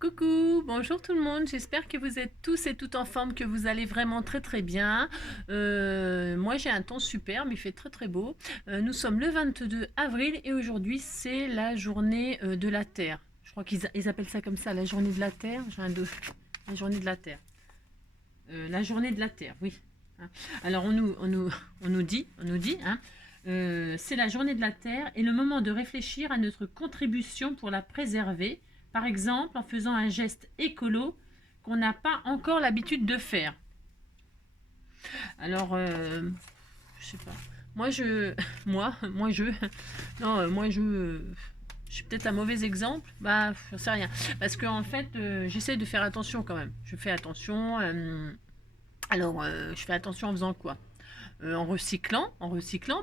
Coucou, bonjour tout le monde, j'espère que vous êtes tous et toutes en forme, que vous allez vraiment très très bien. Moi j'ai un temps superbe, il fait très très beau. Nous sommes le 22 avril et aujourd'hui c'est la journée de la Terre. Je crois qu'ils appellent ça comme ça, la journée de la Terre. J'ai un 2. La journée de la Terre. La journée de la Terre, oui. Hein. Alors on nous dit, hein, c'est la journée de la Terre et le moment de réfléchir à notre contribution pour la préserver, par exemple en faisant un geste écolo qu'on n'a pas encore l'habitude de faire. Alors, je sais pas. Moi, je, moi, je, non, moi, je suis peut-être un mauvais exemple. Bah, je sais rien. Parce que en fait, j'essaie de faire attention quand même. Je fais attention. Je fais attention en faisant quoi? En recyclant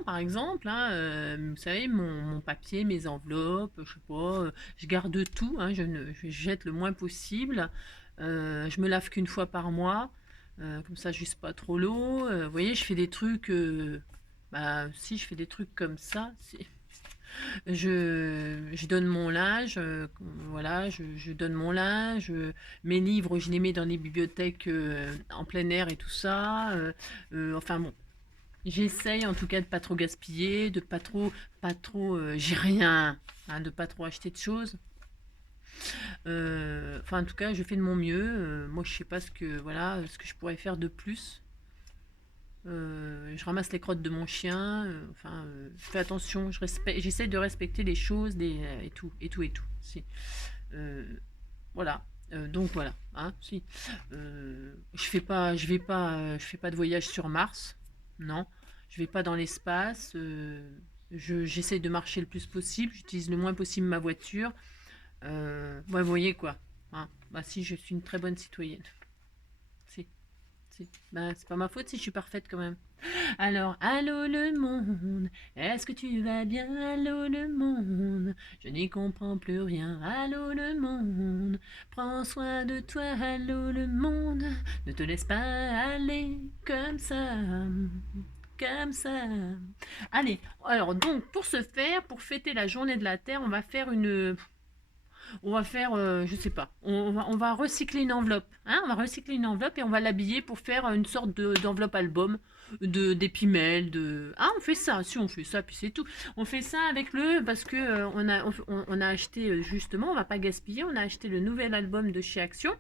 par exemple, hein, vous savez, mon papier, mes enveloppes, je sais pas, je garde tout, hein, je jette le moins possible. Je me lave qu'une fois par mois, comme ça je n'use pas trop l'eau. Vous voyez, je fais des trucs, si je fais des trucs comme ça, je donne mon linge, voilà, je donne mon linge, mes livres, je les mets dans les bibliothèques en plein air et tout ça. Enfin bon, j'essaye en tout cas de pas trop gaspiller, de pas trop, j'ai rien, hein, de pas trop acheter de choses. Enfin, en tout cas, je fais de mon mieux. Moi, je sais pas ce que je pourrais faire de plus. Je ramasse les crottes de mon chien. Je fais attention. J'essaie de respecter les choses, et tout, et tout, et tout. Si. Euh, voilà. Donc voilà. Hein, si. Je fais pas de voyage sur Mars. Non. Je vais pas dans l'espace. J'essaie de marcher le plus possible. J'utilise le moins possible ma voiture. Ouais, vous voyez quoi. Hein. Bah si, je suis une très bonne citoyenne. Si, si. Bah, c'est pas ma faute si je suis parfaite quand même. Alors, allô le monde, est-ce que tu vas bien? Allô le monde, je n'y comprends plus rien. Allô le monde, prends soin de toi. Allô le monde, ne te laisse pas aller comme ça. Comme ça. Allez, alors donc pour ce faire, pour fêter la journée de la Terre, je sais pas, on va recycler une enveloppe, hein, on va recycler une enveloppe et on va l'habiller pour faire une sorte d'enveloppe album, d'épimèle, ah on fait ça, si on fait ça, puis c'est tout. On fait ça parce que on a acheté justement, on va pas gaspiller, on a acheté le nouvel album de chez Action.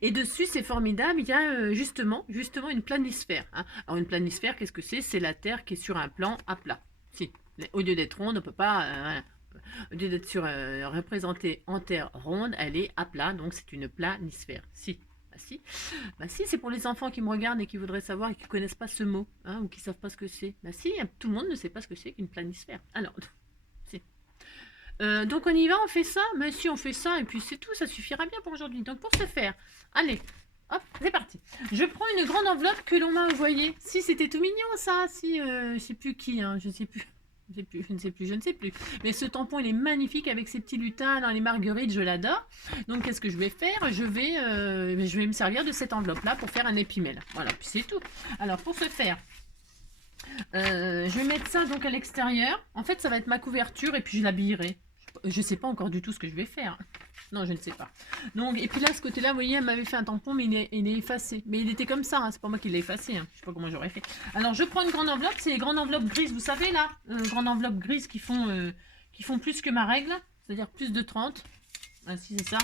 Et dessus, c'est formidable, il y a justement une planisphère. Hein. Alors une planisphère, qu'est-ce que c'est? C'est la Terre qui est sur un plan à plat. Si. Au lieu d'être ronde, on peut pas. Voilà. Au lieu d'être représentée en terre ronde, elle est à plat, donc c'est une planisphère. Si. Bah si, bah si, c'est pour les enfants qui me regardent et qui voudraient savoir et qui ne connaissent pas ce mot, hein, ou qui ne savent pas ce que c'est. Bah si, tout le monde ne sait pas ce que c'est qu'une planisphère. Alors, si. Donc on y va, on fait ça. Mais si on fait ça, et puis c'est tout, ça suffira bien pour aujourd'hui. Donc pour ce faire, allez, hop, c'est parti. Je prends une grande enveloppe que l'on m'a envoyée. Si, c'était tout mignon ça. Si, je sais plus qui, hein, je sais plus. Je ne sais plus. Mais ce tampon, il est magnifique avec ses petits lutins dans les marguerites, je l'adore. Donc, qu'est-ce que je vais faire? Je vais me servir de cette enveloppe-là pour faire un épimèle. Voilà, puis c'est tout. Alors, pour ce faire, je vais mettre ça donc à l'extérieur. En fait, ça va être ma couverture et puis je l'habillerai. Je ne sais pas encore du tout ce que je vais faire. Non, je ne sais pas. Donc, et puis là, ce côté-là, vous voyez, elle m'avait fait un tampon, mais il est effacé. Mais il était comme ça, hein, c'est pas moi qui l'ai effacé. Hein. Je sais pas comment j'aurais fait. Alors, je prends une grande enveloppe, c'est les grandes enveloppes grises, vous savez, là, grandes enveloppes grises qui font plus que ma règle, c'est-à-dire plus de 30. Ah, si, c'est ça.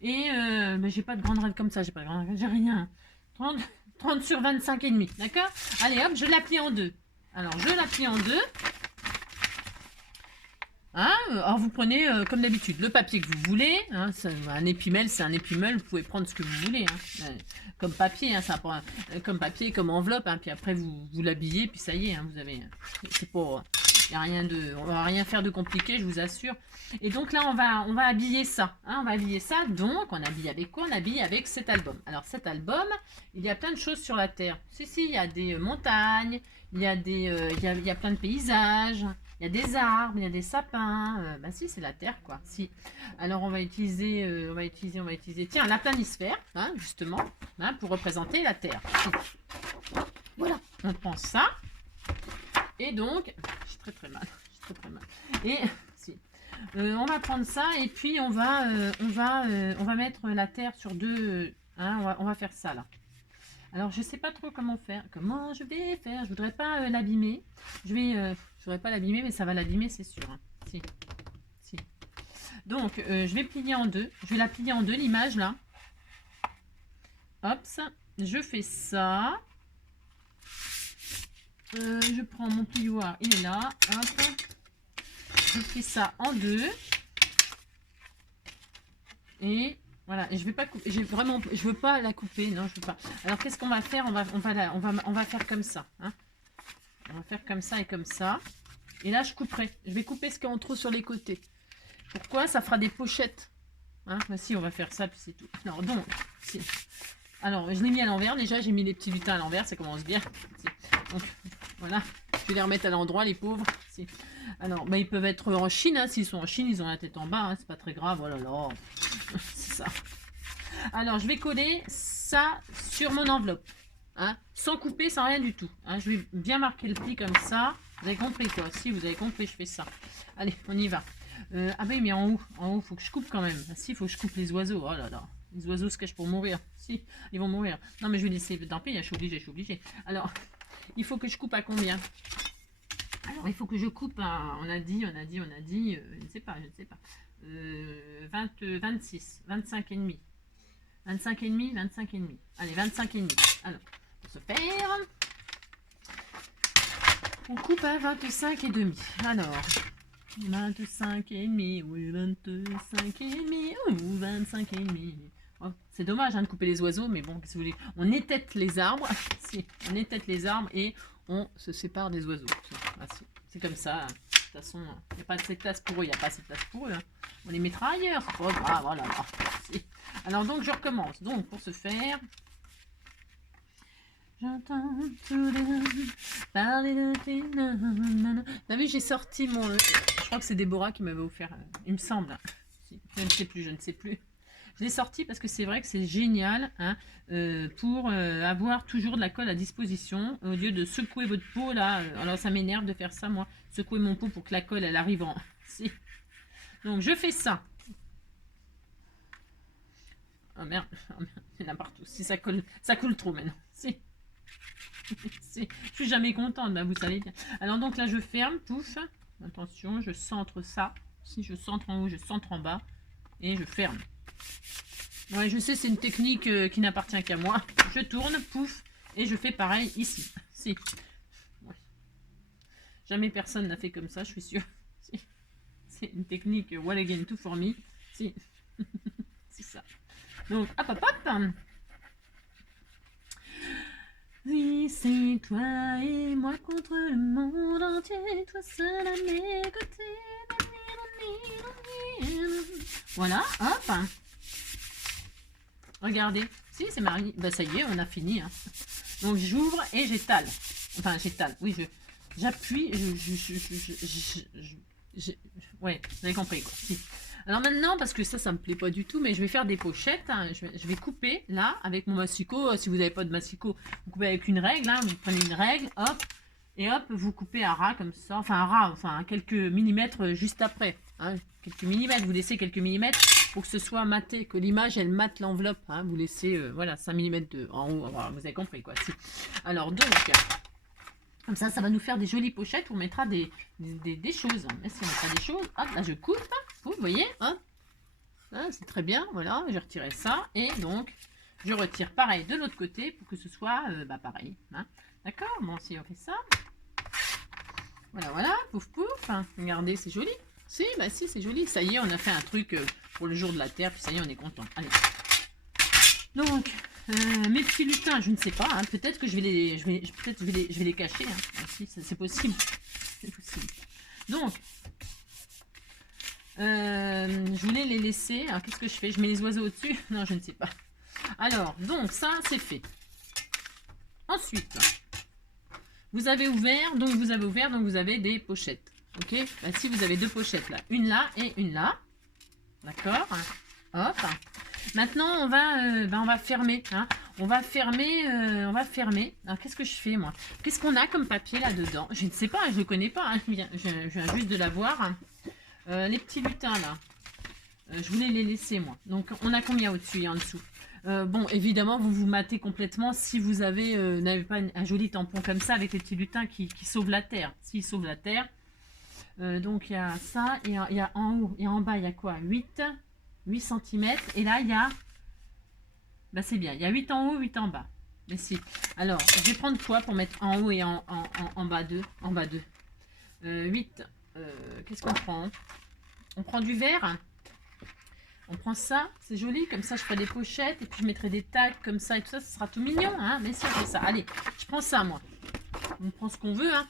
Et mais j'ai pas de grande règle comme ça, j'ai pas de grande règle, j'ai rien. 30 sur 25 et demi, d'accord? Allez, hop, je la plie en deux. Alors, je la plie en deux. Hein, alors vous prenez comme d'habitude le papier que vous voulez, hein, un épimèle, c'est un épimèle, vous pouvez prendre ce que vous voulez, hein, comme papier, hein, comme papier, comme enveloppe, hein, puis après vous l'habillez, puis ça y est, hein, vous avez, c'est pas, on va rien faire de compliqué, je vous assure. Et donc là on va habiller ça, hein, on va habiller ça, donc on habille avec quoi? On habille avec cet album. Alors cet album, il y a plein de choses sur la terre. Si, il y a des montagnes, il y a il y a plein de paysages. Il y a des arbres, il y a des sapins. Bah si, c'est la terre, quoi. Si. Alors on va utiliser, tiens, la planisphère, hein, justement, hein, pour représenter la terre. Voilà. On prend ça. Et donc, j'ai très très mal. Et si. On va prendre ça et puis on va mettre la terre sur deux. Hein, on va faire ça là. Alors je sais pas trop comment faire. Comment je vais faire? Je voudrais pas l'abîmer. Je voudrais pas l'abîmer, mais ça va l'abîmer, c'est sûr. Hein. Si, si. Donc je vais plier en deux. Je vais la plier en deux l'image là. Hop, je fais ça. Je prends mon plioir, il est là. Hop. Je fais ça en deux. Et voilà, et je vais pas couper, je veux pas la couper, non, je veux pas. Alors qu'est-ce qu'on va faire? On va faire comme ça, hein. On va faire comme ça et comme ça. Et là, je couperai. Je vais couper ce qu'il y a en trop sur les côtés. Pourquoi? Ça fera des pochettes. Hein, bah si, on va faire ça, puis c'est tout. Alors donc, si. Alors, je l'ai mis à l'envers. Déjà, j'ai mis les petits lutins à l'envers, ça commence bien. Si. Donc, voilà. Je vais les remettre à l'endroit, les pauvres. Si. Alors, bah, ils peuvent être en Chine. Hein. S'ils sont en Chine, ils ont la tête en bas. Hein. C'est pas très grave. Oh là là. C'est ça. Alors, je vais coller ça sur mon enveloppe. Hein, sans couper, sans rien du tout. Hein, je vais bien marquer le pli comme ça. Vous avez compris quoi? Si, vous avez compris, je fais ça. Allez, on y va. Ah oui, mais en haut, faut que je coupe quand même. Ah, si, faut que je coupe les oiseaux. Oh là là. Les oiseaux se cachent pour mourir. Si, ils vont mourir. Non, mais je vais laisser. Tant pis, je suis obligée. Alors, il faut que je coupe à combien? Alors, il faut que je coupe à... On a dit, je ne sais pas. 26, 25 et demi. 25 et demi. Allez, 25 et demi. Alors, pour se faire, on coupe à 25 et demi. Alors, 25 et demi, oui, 25 et demi, ou 25 et demi. Oh, c'est dommage hein, de couper les oiseaux, mais bon, qu'est-ce que vous voulez? On étête les arbres, si, on étête les arbres et on se sépare des oiseaux. C'est comme ça. De toute façon, il n'y a pas assez de place pour eux, il n'y a pas assez de place pour eux. Hein. On les mettra ailleurs. Oh, ah, voilà. Si. Alors donc, je recommence. Donc, pour ce faire... J'entends tous les hommes parler de tes nanana. T'as vu, j'ai sorti mon... Je crois que c'est Déborah qui m'avait offert, il me semble. Je ne sais plus. Je l'ai sorti parce que c'est vrai que c'est génial hein, pour avoir toujours de la colle à disposition au lieu de secouer votre peau là. Alors ça m'énerve de faire ça moi, secouer mon peau pour que la colle elle arrive en... Si. Donc je fais ça. Oh merde, il y en a partout. Si ça coule trop maintenant. Si. Je suis jamais contente, bah, vous savez bien. Alors donc là je ferme, pouf. Attention, je centre ça. Si je centre en haut, je centre en bas. Et je ferme. Ouais, je sais, c'est une technique qui n'appartient qu'à moi. Je tourne, pouf, et je fais pareil ici. Si. Ouais. Jamais personne n'a fait comme ça, je suis sûre. Si. C'est une technique Wall Again Tout For Me. Si. C'est ça. Donc, hop, hop, hop. Oui, c'est toi et moi contre le monde entier. Toi seul à mes côtés. Voilà, hop. Regardez, si c'est marié, bah ça y est, on a fini. Hein. Donc j'ouvre et j'étale. Enfin j'étale, oui, j'appuie, ouais, vous avez compris quoi. Si. Alors maintenant, parce que ça me plaît pas du tout, mais je vais faire des pochettes. Hein. Je vais couper là avec mon massicot. Si vous n'avez pas de massicot, vous coupez avec une règle. Hein. Vous prenez une règle, hop, et hop, vous coupez à ras comme ça. Enfin à ras, enfin quelques millimètres juste après. Hein. Quelques millimètres, vous laissez quelques millimètres pour que ce soit maté, que l'image elle mate l'enveloppe. Hein. Vous laissez voilà 5 mm en haut. Voilà, vous avez compris quoi. Si. Alors donc. Comme ça va nous faire des jolies pochettes où on mettra des choses. Merci, on mettra des choses. Hop, là, je coupe. Vous voyez hein, c'est très bien. Voilà, j'ai retiré ça. Et donc, je retire pareil de l'autre côté pour que ce soit pareil. Hein. D'accord. Bon, si on fait ça. Voilà, voilà. Pouf, pouf. Regardez, c'est joli. Si, bah si, c'est joli. Ça y est, on a fait un truc pour le jour de la Terre. Puis ça y est, on est content. Allez. Donc... mes petits lutins, je ne sais pas. Hein, peut-être que je vais les cacher. Hein. C'est possible. C'est possible. Donc, je voulais les laisser. Alors, qu'est-ce que je fais? Je mets les oiseaux au-dessus? Non, je ne sais pas. Alors, donc, ça, c'est fait. Ensuite, vous avez ouvert. Donc, vous avez des pochettes. Ok. Bah, si vous avez deux pochettes là. Une là et une là. D'accord. Hop. Maintenant, on va fermer. Hein. On va fermer. Alors, qu'est-ce que je fais, moi? Qu'est-ce qu'on a comme papier là-dedans? Je ne sais pas, je ne le connais pas. Hein. Je viens juste de l'avoir. Les petits lutins là, je voulais les laisser moi. Donc on a combien au-dessus et en dessous? Bon, évidemment, vous vous matez complètement si vous n'avez pas un joli tampon comme ça avec les petits lutins qui sauvent la terre. S'ils sauvent la terre. Donc il y a ça, il y a en haut et en bas, il y a quoi? 8 cm. Et là, il y a... Bah c'est bien, il y a 8 en haut, 8 en bas. Mais si. Alors, je vais prendre quoi pour mettre en haut et en bas 2? En bas 2. 8. Qu'est-ce qu'on prend? On prend du vert. On prend ça, c'est joli, comme ça je ferai des pochettes et puis je mettrai des tags comme ça et tout ça, ce sera tout mignon, hein. Mais si on fait ça, allez, je prends ça moi. On prend ce qu'on veut, hein.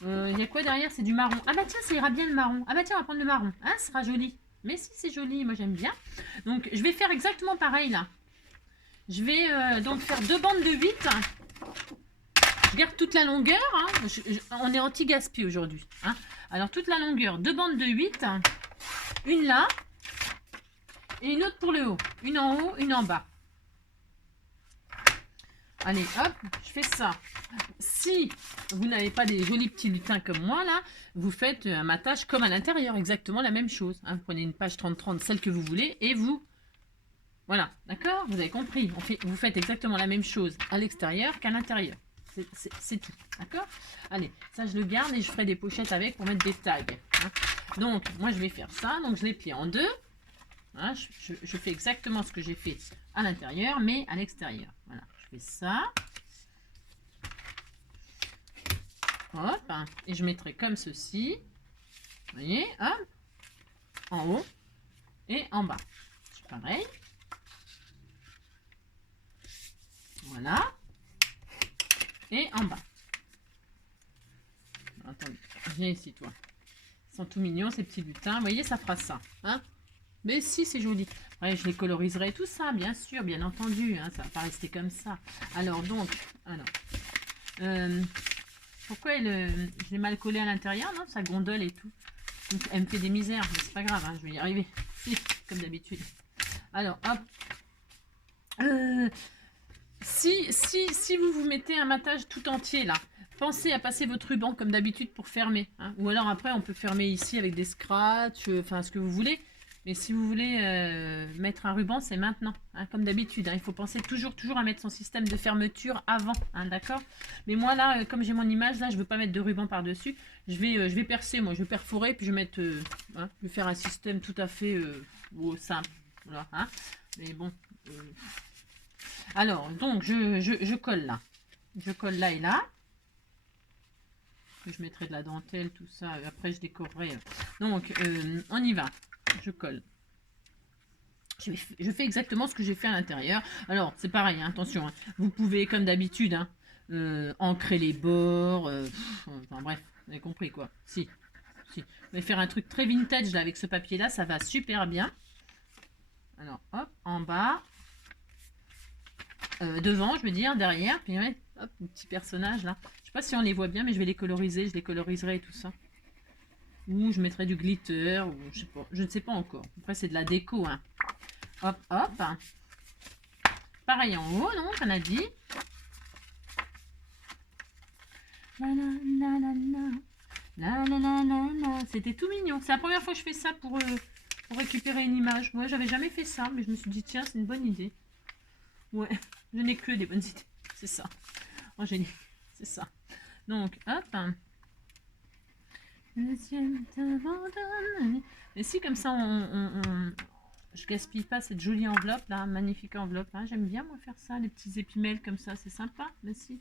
Il y a quoi derrière? C'est du marron. Ah bah tiens, ça ira bien le marron. Ah bah tiens, on va prendre le marron, hein, ce sera joli. Mais si, c'est joli, moi j'aime bien. Donc je vais faire exactement pareil là. Je vais donc faire 2 bandes de 8. Je garde toute la longueur, hein. On est anti-gaspi aujourd'hui, hein. Alors toute la longueur, 2 bandes de 8. Une là. Et une autre pour le haut. Une en haut, une en bas. Allez, hop, je fais ça. Si vous n'avez pas des jolis petits lutins comme moi, là, vous faites un matage comme à l'intérieur, exactement la même chose. Hein. Vous prenez une page 30-30, celle que vous voulez, et vous... Voilà, d'accord? Vous avez compris. Vous faites exactement la même chose à l'extérieur qu'à l'intérieur. C'est tout, d'accord? Allez, ça je le garde et je ferai des pochettes avec pour mettre des tags. Hein. Donc, moi je vais faire ça. Donc, je les plie en deux. Hein, je fais exactement ce que j'ai fait à l'intérieur, mais à l'extérieur. Voilà, je fais ça. Hop, et je mettrai comme ceci. Vous voyez, hop, en haut et en bas. C'est pareil. Voilà. Et en bas. Attendez, viens ici, toi. Ils sont tout mignons, ces petits lutins. Vous voyez, ça fera ça. Hein? Mais si, c'est joli. Ouais, je les coloriserai tout ça, bien sûr, bien entendu. Hein, ça va pas rester comme ça. Alors, donc, pourquoi je l'ai mal collé à l'intérieur? Non, ça gondole et tout. Donc, elle me fait des misères, mais c'est pas grave, hein, je vais y arriver. Si, comme d'habitude. Alors, hop. Si vous vous mettez un matage tout entier, là, pensez à passer votre ruban comme d'habitude pour fermer. Hein. Ou alors après, on peut fermer ici avec des scratchs, enfin ce que vous voulez. Mais si vous voulez mettre un ruban, c'est maintenant, hein, comme d'habitude. Hein. Il faut penser toujours à mettre son système de fermeture avant, hein, d'accord? Mais moi, là, comme j'ai mon image, là, je ne veux pas mettre de ruban par-dessus. Je vais percer, moi, je vais perforer, puis je vais mettre, hein, je vais faire un système tout à fait simple. Voilà, hein. Mais bon... Alors, donc, je colle là. Je colle là et là. Je mettrai de la dentelle, tout ça. Et après, je décorerai. Donc, on y va. Je colle. Je fais exactement ce que j'ai fait à l'intérieur. Alors, c'est pareil, hein, attention. Hein. Vous pouvez, comme d'habitude, hein, ancrer les bords. Enfin, bref, vous avez compris, quoi. Si. Je vais faire un truc très vintage, là, avec ce papier-là. Ça va super bien. Alors, hop, en bas. Devant, je veux dire, derrière, puis ouais, hop, un petit personnage là. Je sais pas si on les voit bien, mais je vais les coloriser, je les coloriserai et tout ça. Ou je mettrai du glitter, ou je sais pas, je ne sais pas encore. Après, c'est de la déco, hein. Hop, hop. Pareil en haut, non, on a dit. C'était tout mignon. C'est la première fois que je fais ça pour récupérer une image. Moi, j'avais jamais fait ça, mais je me suis dit, tiens, c'est une bonne idée. Ouais, je n'ai que des bonnes idées. C'est ça. Oh, génial. C'est ça. Donc, hop. Le ciel t'abandonne. Et si, comme ça, je gaspille pas cette jolie enveloppe, là. Magnifique enveloppe. Hein. J'aime bien, moi, faire ça. Les petits épimèles comme ça. C'est sympa. Mais si.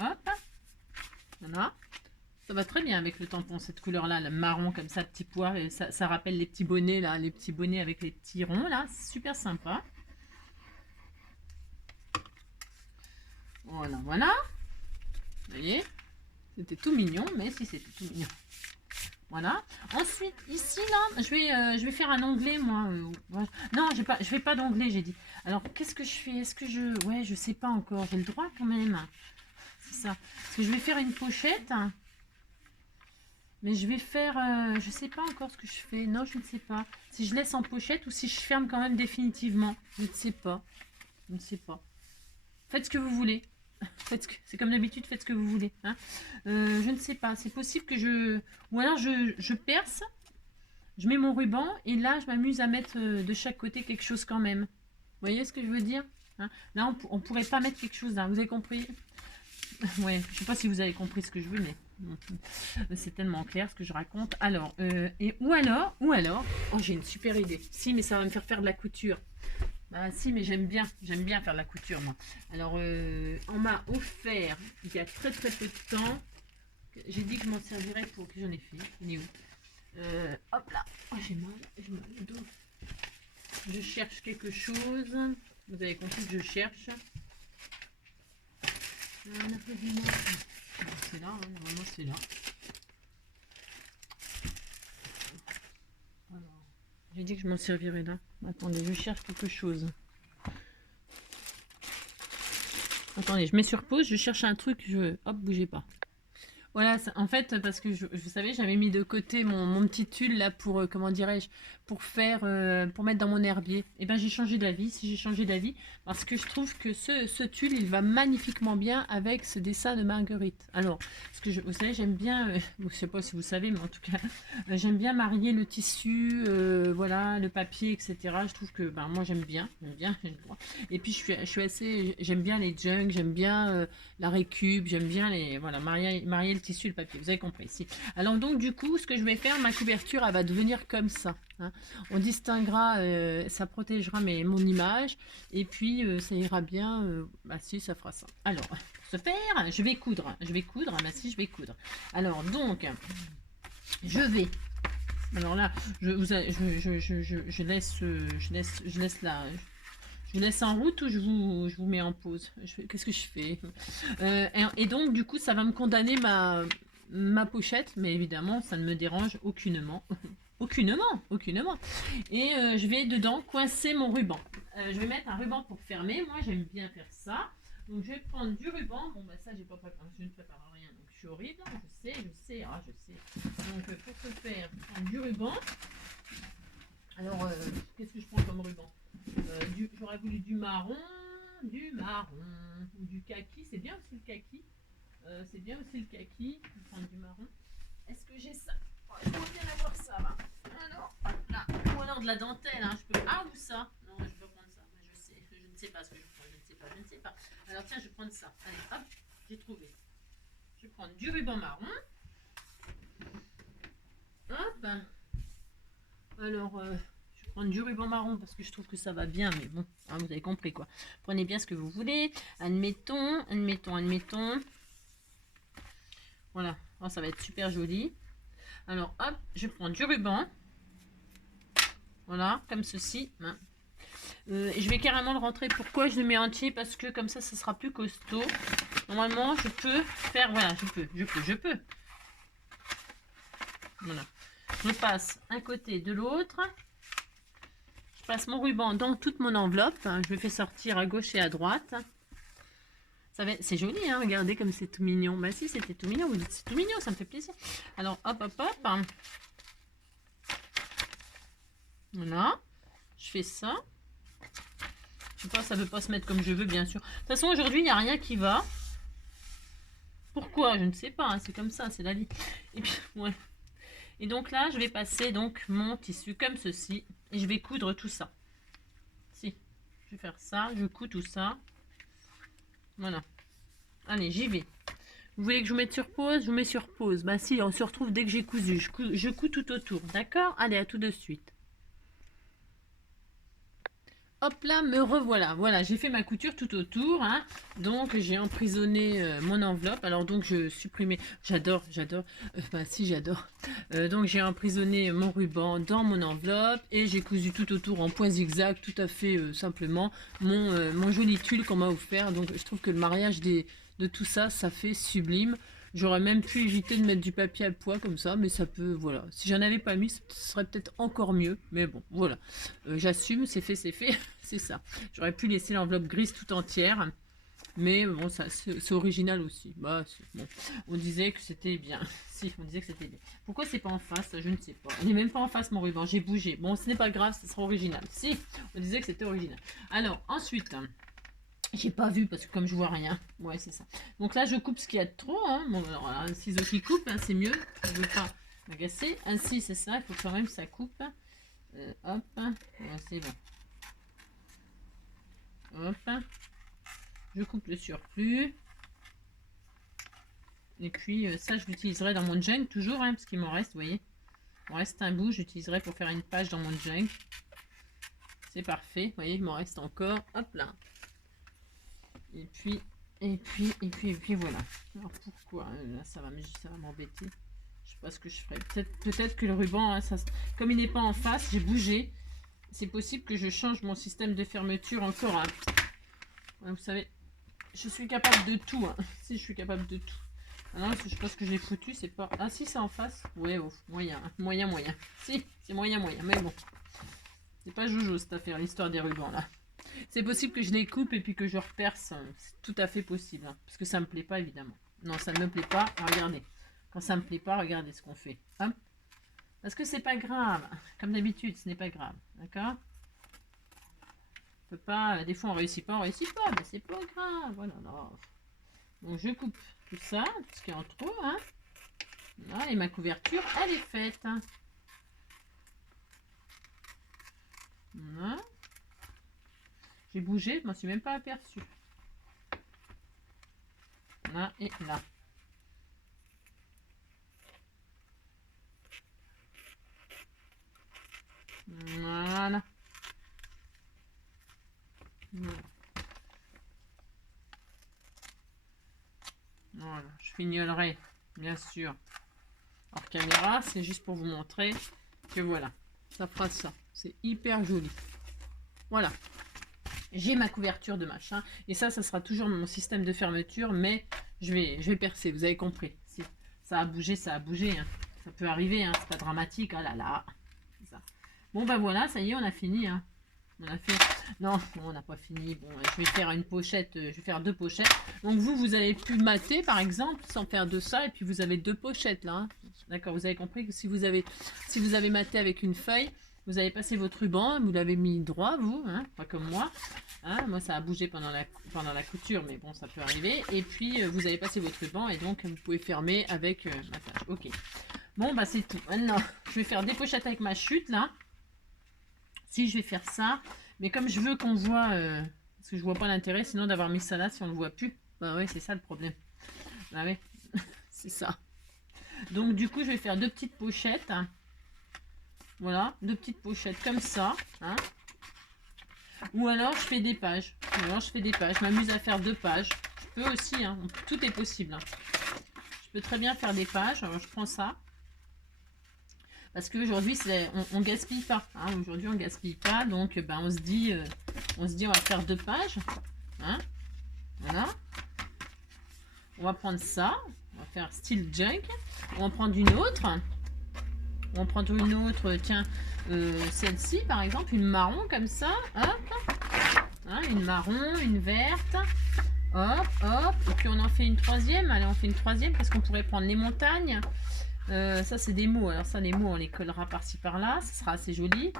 Hop. Voilà. Ça va très bien avec le tampon, cette couleur-là. Le marron, comme ça, petit pois. Et ça rappelle les petits bonnets, là. Les petits bonnets avec les petits ronds, là. C'est super sympa. Voilà, voilà. Vous voyez, c'était tout mignon, mais si c'était tout mignon. Voilà. Ensuite, ici, là, je vais faire un onglet, moi. Non, je fais pas d'onglet, j'ai dit. Alors, qu'est-ce que je fais? Est-ce que je... Ouais, je sais pas encore. J'ai le droit quand même. C'est ça. Parce que je vais faire une pochette. Mais je vais faire... je sais pas encore ce que je fais. Non, je ne sais pas. Si je laisse en pochette ou si je ferme quand même définitivement. Je ne sais pas. Je ne sais pas. Faites ce que vous voulez. C'est comme d'habitude, faites ce que vous voulez. Hein. Je ne sais pas, c'est possible que je... Ou alors je perce, je mets mon ruban et là je m'amuse à mettre de chaque côté quelque chose quand même. Vous voyez ce que je veux dire, hein. Là on pourrait pas mettre quelque chose là, vous avez compris? Ouais, je sais pas si vous avez compris ce que je veux, mais c'est tellement clair ce que je raconte. Alors, ou alors, oh j'ai une super idée. Si, mais ça va me faire de la couture. Bah si, mais j'aime bien faire de la couture moi. Alors, on m'a offert il y a très peu de temps. J'ai dit que je m'en servirais pour que j'en ai fait. Il est où? Hop là, oh, j'ai mal au dos. Je cherche quelque chose. Vous avez compris que je cherche. C'est là, hein, normalement c'est là. Alors, j'ai dit que je m'en servirais là. Attendez, je cherche quelque chose. Attendez, je mets sur pause, je cherche un truc, hop, bougez pas. Voilà, en fait, parce que vous savez, j'avais mis de côté mon petit tulle là pour, comment dirais-je, pour faire, pour mettre dans mon herbier. Et ben j'ai changé d'avis, j'ai changé d'avis, parce que je trouve que ce tulle, il va magnifiquement bien avec ce dessin de Marguerite. Alors, parce que vous savez, j'aime bien, je sais pas si vous savez, mais en tout cas, j'aime bien marier le tissu, voilà, le papier, etc. Je trouve que, ben moi j'aime bien, et puis je suis assez, j'aime bien les junk, j'aime bien la récup, j'aime bien les, voilà, marier le tissu et le papier, vous avez compris. Si. Alors donc du coup, ce que je vais faire, ma couverture, elle va devenir comme ça. Hein. On distinguera, ça protégera mon image, et puis ça ira bien, bah si, ça fera ça. Alors, pour ce faire, je vais coudre, bah si, je vais coudre. Alors donc, je vais... Alors là, je vous laisse en route ou je vous mets en pause? Qu'est-ce que je fais? Et donc, du coup, ça va me condamner ma pochette, mais évidemment, ça ne me dérange aucunement. aucunement. Et je vais dedans coincer mon ruban. Je vais mettre un ruban pour fermer. Moi, j'aime bien faire ça. Donc, je vais prendre du ruban. Bon, bah ça, j'ai pas préparé. Je ne prépare rien. Donc, je suis horrible. Je sais. Donc, pour ce faire, je prends du ruban. Alors, qu'est-ce que je prends comme ruban? J'aurais voulu du marron, ou du kaki, c'est bien aussi le kaki. Je vais prendre du marron. Est-ce que j'ai ça? Il faut bien avoir ça là. Alors, hop là. Ou alors de la dentelle, hein, je peux. Ah, ou ça? Non, je peux prendre ça. Mais je ne sais pas ce que je prends, je ne sais pas. Alors tiens, je vais prendre ça. Allez, hop, j'ai trouvé. Je vais prendre du ruban marron. Hop. Alors, je vais prendre du ruban marron parce que je trouve que ça va bien, mais bon, hein, vous avez compris quoi. Prenez bien ce que vous voulez. Admettons. Voilà, oh, ça va être super joli. Alors, hop, je prends du ruban. Voilà, comme ceci. Et je vais carrément le rentrer. Pourquoi je le mets entier? Parce que comme ça sera plus costaud. Normalement, je peux faire... Voilà, je peux. Voilà. Je passe un côté de l'autre. Je passe mon ruban dans toute mon enveloppe. Je le fais sortir à gauche et à droite. C'est joli, hein, regardez comme c'est tout mignon. Bah si, c'était tout mignon, vous dites c'est tout mignon, ça me fait plaisir. Alors, hop. Voilà, je fais ça. Je sais pas, ça ne veut pas se mettre comme je veux, bien sûr. De toute façon, aujourd'hui, il n'y a rien qui va. Pourquoi? Je ne sais pas, hein, c'est comme ça, c'est la vie. Et puis, ouais. Et donc là, je vais passer donc mon tissu comme ceci. Et je vais coudre tout ça. Si, je vais faire ça, je couds tout ça. Voilà. Allez, j'y vais. Vous voulez que je vous mette sur pause? Je vous mets sur pause. Bah si, on se retrouve dès que j'ai cousu. Je couds tout autour, d'accord? Allez, à tout de suite. Hop là, me revoilà. Voilà, j'ai fait ma couture tout autour. Hein. Donc, j'ai emprisonné mon enveloppe. Alors, donc, je supprimais... J'adore. Bah si, j'adore. Donc, j'ai emprisonné mon ruban dans mon enveloppe. Et j'ai cousu tout autour en point zigzag, tout à fait simplement, mon joli tulle qu'on m'a offert. Donc, je trouve que le mariage de tout ça, ça fait sublime. J'aurais même pu éviter de mettre du papier à pois comme ça, mais ça peut, voilà. Si j'en avais pas mis, ce serait peut-être encore mieux. Mais bon, voilà. J'assume, c'est fait, c'est ça. J'aurais pu laisser l'enveloppe grise tout entière. Mais bon, c'est original aussi. Bah, bon. On disait que c'était bien. Si, on disait que c'était bien. Pourquoi c'est pas en face? Je ne sais pas. Il n'est même pas en face mon ruban. J'ai bougé. Bon, ce n'est pas grave, ce sera original. Si, on disait que c'était original. Alors, ensuite... J'ai pas vu parce que comme je vois rien. Ouais, c'est ça. Donc là, je coupe ce qu'il y a de trop. Hein. Bon, alors, un ciseau qui coupe, hein, c'est mieux. Je veux pas m'agacer. Ainsi, c'est ça. Il faut quand même que ça coupe. Hop. Ouais, c'est bon. Hop. Je coupe le surplus. Et puis, ça, je l'utiliserai dans mon junk toujours, hein, parce qu'il m'en reste, vous voyez. Il m'en reste un bout. J'utiliserai pour faire une page dans mon junk. C'est parfait. Vous voyez, il m'en reste encore. Hop là. Et puis voilà. Alors pourquoi là ça va m'embêter. Je sais pas ce que je ferai. Peut-être que le ruban, hein, comme il n'est pas en face, j'ai bougé. C'est possible que je change mon système de fermeture encore. Hein. Ouais, vous savez, je suis capable de tout. Hein. Si je suis capable de tout. Alors, je sais pas ce que j'ai foutu, c'est pas. Ah si, c'est en face. Ouais, oh, moyen, moyen. Si, c'est moyen. Mais bon, c'est pas Jojo cette affaire, l'histoire des rubans là. C'est possible que je les coupe et puis que je reperce. C'est tout à fait possible. Hein, parce que ça me plaît pas, évidemment. Non, ça ne me plaît pas. Regardez. Quand ça me plaît pas, regardez ce qu'on fait. Hein, parce que c'est pas grave. Comme d'habitude, ce n'est pas grave. D'accord? On peut pas... Des fois, on réussit pas. Mais c'est pas grave. Voilà. Non. Donc, je coupe tout ça. Ce qui est en trop. Hein. Voilà, et ma couverture, elle est faite. Hein. Voilà. J'ai bougé, je m'en suis même pas aperçu. Là et là. Voilà. Voilà. Je fignolerai, bien sûr. Hors caméra, c'est juste pour vous montrer que voilà. Ça fera ça. C'est hyper joli. Voilà. J'ai ma couverture de machin. Et ça sera toujours mon système de fermeture. Mais je vais percer. Vous avez compris. Si ça a bougé, ça a bougé. Hein. Ça peut arriver. Hein. C'est pas dramatique. Oh là là. Ça. Bon, bah voilà. Ça y est, on a fini. Hein. On a fait... Non, on n'a pas fini. Bon, je vais faire une pochette. Je vais faire 2 pochettes. Donc vous avez pu mater, par exemple, sans faire de ça. Et puis vous avez 2 pochettes, là. Hein. D'accord, vous avez compris que si vous avez maté avec une feuille, vous avez passé votre ruban, vous l'avez mis droit, vous, hein, pas comme moi. Hein, moi, ça a bougé pendant la couture, mais bon, ça peut arriver. Et puis, vous avez passé votre ruban et donc, vous pouvez fermer avec ma tâche. Ok. Bon, bah, c'est tout. Maintenant, je vais faire des pochettes avec ma chute, là. Si, je vais faire ça. Mais comme je veux qu'on voit... parce que je vois pas l'intérêt, sinon, d'avoir mis ça là, si on le voit plus. Bah ouais, c'est ça le problème. Bah ouais, c'est ça. Donc, du coup, je vais faire 2 petites pochettes. Voilà, 2 petites pochettes comme ça. Hein. Ou alors, je fais des pages. Je m'amuse à faire 2 pages. Je peux aussi, hein. Tout est possible. Hein. Je peux très bien faire des pages. Alors, je prends ça. Parce qu'aujourd'hui, on gaspille pas. Hein. Aujourd'hui, on gaspille pas. Donc, ben, on se dit, on va faire 2 pages. Hein. Voilà. On va prendre ça. On va faire style junk. On va prendre une autre. On va prendre une autre, tiens, celle-ci par exemple, une marron comme ça, hop, hein, une marron, une verte, hop, hop, et puis on en fait une troisième, allez on fait une troisième parce qu'on pourrait prendre les montagnes, ça c'est des mots, alors ça les mots on les collera par-ci par-là, ça sera assez joli,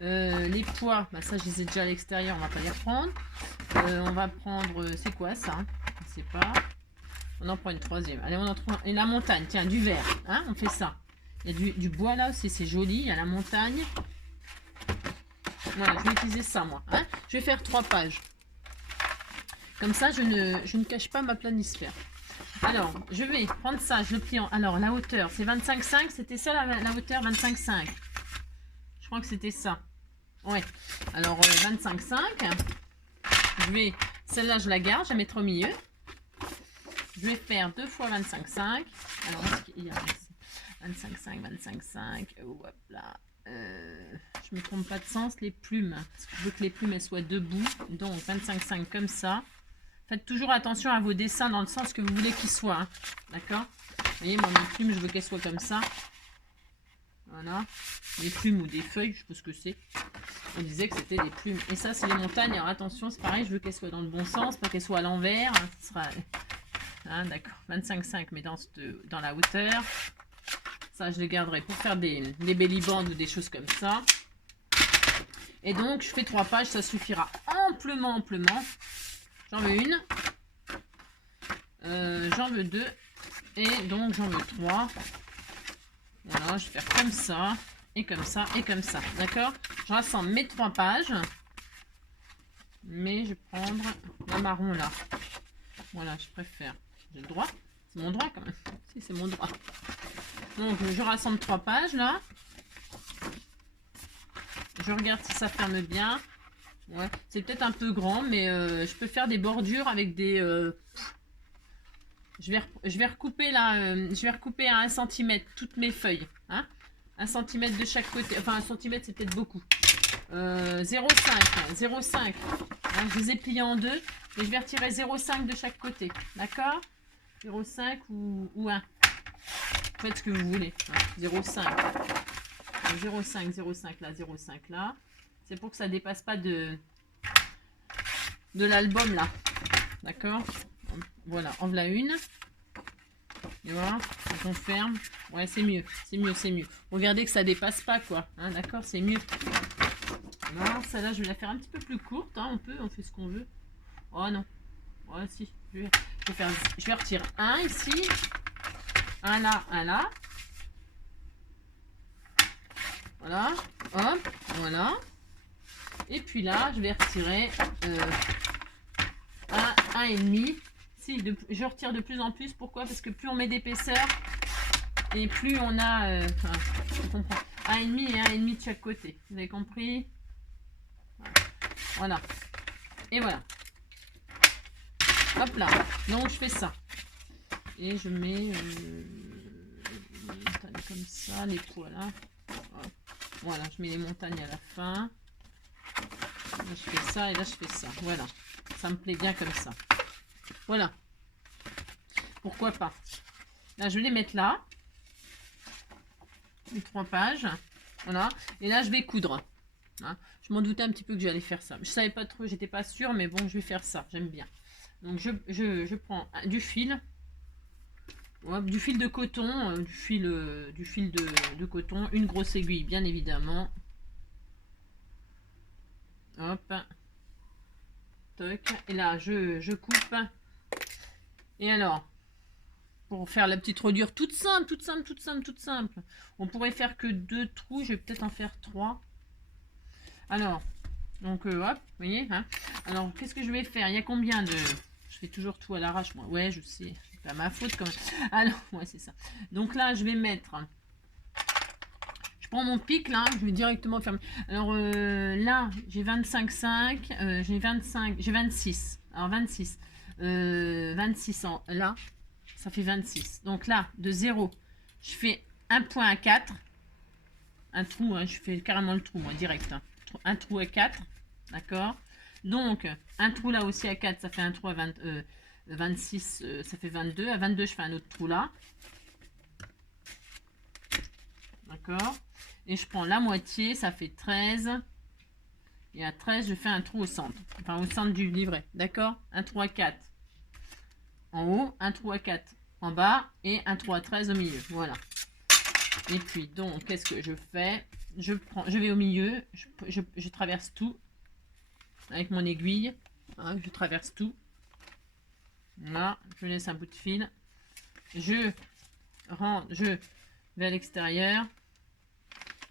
les pois, bah, ça je les ai déjà à l'extérieur, on va pas les reprendre, on va prendre, c'est quoi ça, je sais pas, on en prend une troisième, allez on en prend, et la montagne, tiens du vert, hein, on fait ça. Il y a du bois là aussi, c'est joli. Il y a la montagne. Voilà, je vais utiliser ça moi. Hein. Je vais faire 3 pages. Comme ça, je ne cache pas ma planisphère. Alors, je vais prendre ça, je le plie en... Alors, la hauteur, c'est 25,5. C'était ça la hauteur, 25,5. Je crois que c'était ça. Ouais. Alors, 25,5. Je vais... Celle-là, je la garde, je la mettrai au milieu. Je vais faire 2 fois 25,5. Alors, est-ce qu'il y a... 25,5, hop là. Je me trompe pas de sens, les plumes. Parce que je veux que les plumes elles soient debout. Donc 25,5 comme ça. Faites toujours attention à vos dessins dans le sens que vous voulez qu'ils soient. Hein. D'accord? Vous voyez, moi mes plumes, je veux qu'elles soient comme ça. Voilà. Des plumes ou des feuilles, je sais pas ce que c'est. On disait que c'était des plumes. Et ça, c'est les montagnes. Alors attention, c'est pareil, je veux qu'elles soient dans le bon sens, pas qu'elles soient à l'envers. Ce sera... Hein, d'accord. 25,5, mais dans la hauteur. Ça, je les garderai pour faire des belly bands ou des choses comme ça. Et donc, je fais 3 pages, ça suffira amplement. J'en veux une. J'en veux deux. Et donc j'en veux trois. Voilà, je vais faire comme ça. Et comme ça. Et comme ça. D'accord? Je rassemble mes 3 pages. Mais je vais prendre la marron là. Voilà, je préfère. J'ai le droit. C'est mon droit quand même. Si, c'est mon droit. Donc je rassemble 3 pages là. Je regarde si ça ferme bien. Ouais, c'est peut-être un peu grand, mais je peux faire des bordures avec des... je vais recouper là, je vais recouper à 1 cm toutes mes feuilles. Hein, 1 cm de chaque côté. Enfin, 1 cm, c'est peut-être beaucoup. 0,5. Hein, je les ai pliés en deux. Et je vais retirer 0,5 de chaque côté. D'accord? 0,5 ou 1. Faites ce que vous voulez. Hein, 0,5. 0,5 là, 0,5 là. C'est pour que ça dépasse pas de l'album là. D'accord? Voilà, en voilà une. Et voilà, on ferme. Ouais, c'est mieux. C'est mieux, c'est mieux. Regardez que ça dépasse pas quoi. Hein, d'accord? C'est mieux. Non, celle-là, je vais la faire un petit peu plus courte. Hein, on fait ce qu'on veut. Oh non. Ouais, si. Je vais retirer un ici. Un là, un là. Voilà. Hop. Voilà. Et puis là, je vais retirer un et demi. Si, je retire de plus en plus. Pourquoi? Parce que plus on met d'épaisseur et plus on a... je comprends. Un et demi de chaque côté. Vous avez compris? Voilà. Et voilà. Hop là. Donc, je fais ça. Et je mets... comme ça, les trous là. Voilà, je mets les montagnes à la fin. Là, je fais ça et là, je fais ça. Voilà. Ça me plaît bien comme ça. Voilà. Pourquoi pas. Là, je vais les mettre là. Les 3 pages. Voilà. Et là, je vais coudre. Hein. Je m'en doutais un petit peu que j'allais faire ça. Je savais pas trop, j'étais pas sûre, mais bon, je vais faire ça. J'aime bien. Donc, je prends du fil. Ouais, du fil de coton. Du fil de coton. Une grosse aiguille, bien évidemment. Hop. Toc. Et là, je coupe. Et alors, pour faire la petite reliure toute simple, toute simple, toute simple, toute simple. On pourrait faire que 2 trous. Je vais peut-être en faire 3. Alors, donc, hop, vous voyez. Hein. Alors, qu'est-ce que je vais faire? Il y a combien de... Je fais toujours tout à l'arrache, moi. Ouais, je sais. C'est pas ma faute, quand même. Alors, ouais, c'est ça. Donc là, je vais mettre... Je prends mon pic, là. Je vais directement fermer. Alors, là, j'ai 25,5. J'ai 25... J'ai 26. Alors, 26. 26 en... Là, ça fait 26. Donc là, de 0, je fais un point à 4. Un trou, hein, je fais carrément le trou, moi, direct. Hein. Un trou à 4. D'accord? Donc, un trou là aussi à 4, ça fait un trou à 26, ça fait 22. À 22, je fais un autre trou là. D'accord? Et je prends la moitié, ça fait 13. Et à 13, je fais un trou au centre. Enfin, au centre du livret. D'accord? Un trou à 4 en haut, un trou à 4 en bas et un trou à 13 au milieu. Voilà. Et puis, donc, qu'est-ce que je fais? Je vais au milieu, je traverse tout avec mon aiguille. Hein, je traverse tout. Là, je laisse un bout de fil. Je vais à l'extérieur.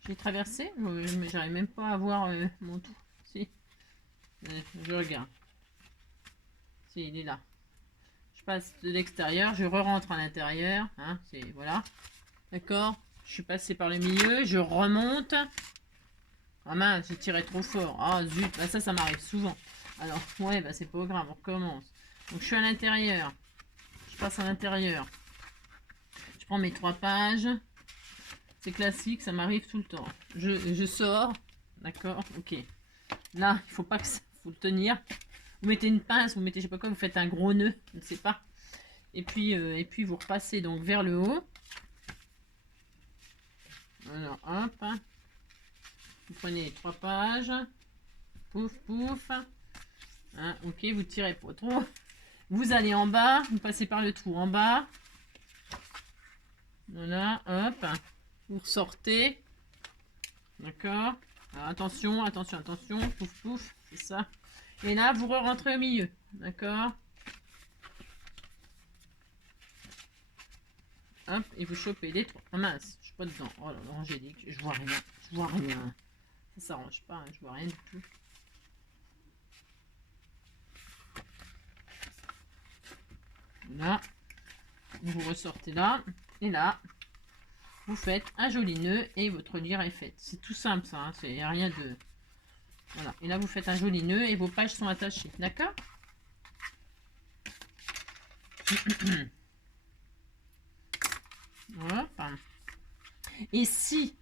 J'ai traversé, mais j'arrive même pas à voir mon trou. Si, je regarde. Si, il est là. Je passe de l'extérieur, je re-rentre à l'intérieur. Hein, c'est voilà. D'accord? Je suis passé par le milieu, je remonte. Ah mince, j'ai tiré trop fort. Ah zut, bah ça m'arrive souvent. Alors, ouais, bah c'est pas grave, on recommence. Donc je suis à l'intérieur. Je passe à l'intérieur. Je prends mes 3 pages. C'est classique, ça m'arrive tout le temps. Je sors. D'accord? Ok. Là, il faut pas que ça... faut le tenir. Vous mettez une pince, vous mettez je sais pas quoi, vous faites un gros nœud, je ne sais pas. Et puis vous repassez donc vers le haut. Alors, hop. Vous prenez les 3 pages. Pouf, pouf. Hein, ok, vous tirez pas trop. Vous allez en bas. Vous passez par le trou en bas. Voilà, hop. Vous ressortez. D'accord. Alors, attention, attention, attention. Pouf, pouf. C'est ça. Et là, vous rentrez au milieu. D'accord? Hop, et vous chopez les trois. Ah mince, je suis pas dedans. Oh là là, Angélique, je vois rien. Je vois rien. Ça s'arrange pas, hein, je vois rien du tout. Là, vous ressortez là. Et là, vous faites un joli nœud et votre lyre est faite. C'est tout simple ça, hein, il n'y a rien de... Voilà, et là vous faites un joli nœud et vos pages sont attachées. D'accord? Voilà. Et si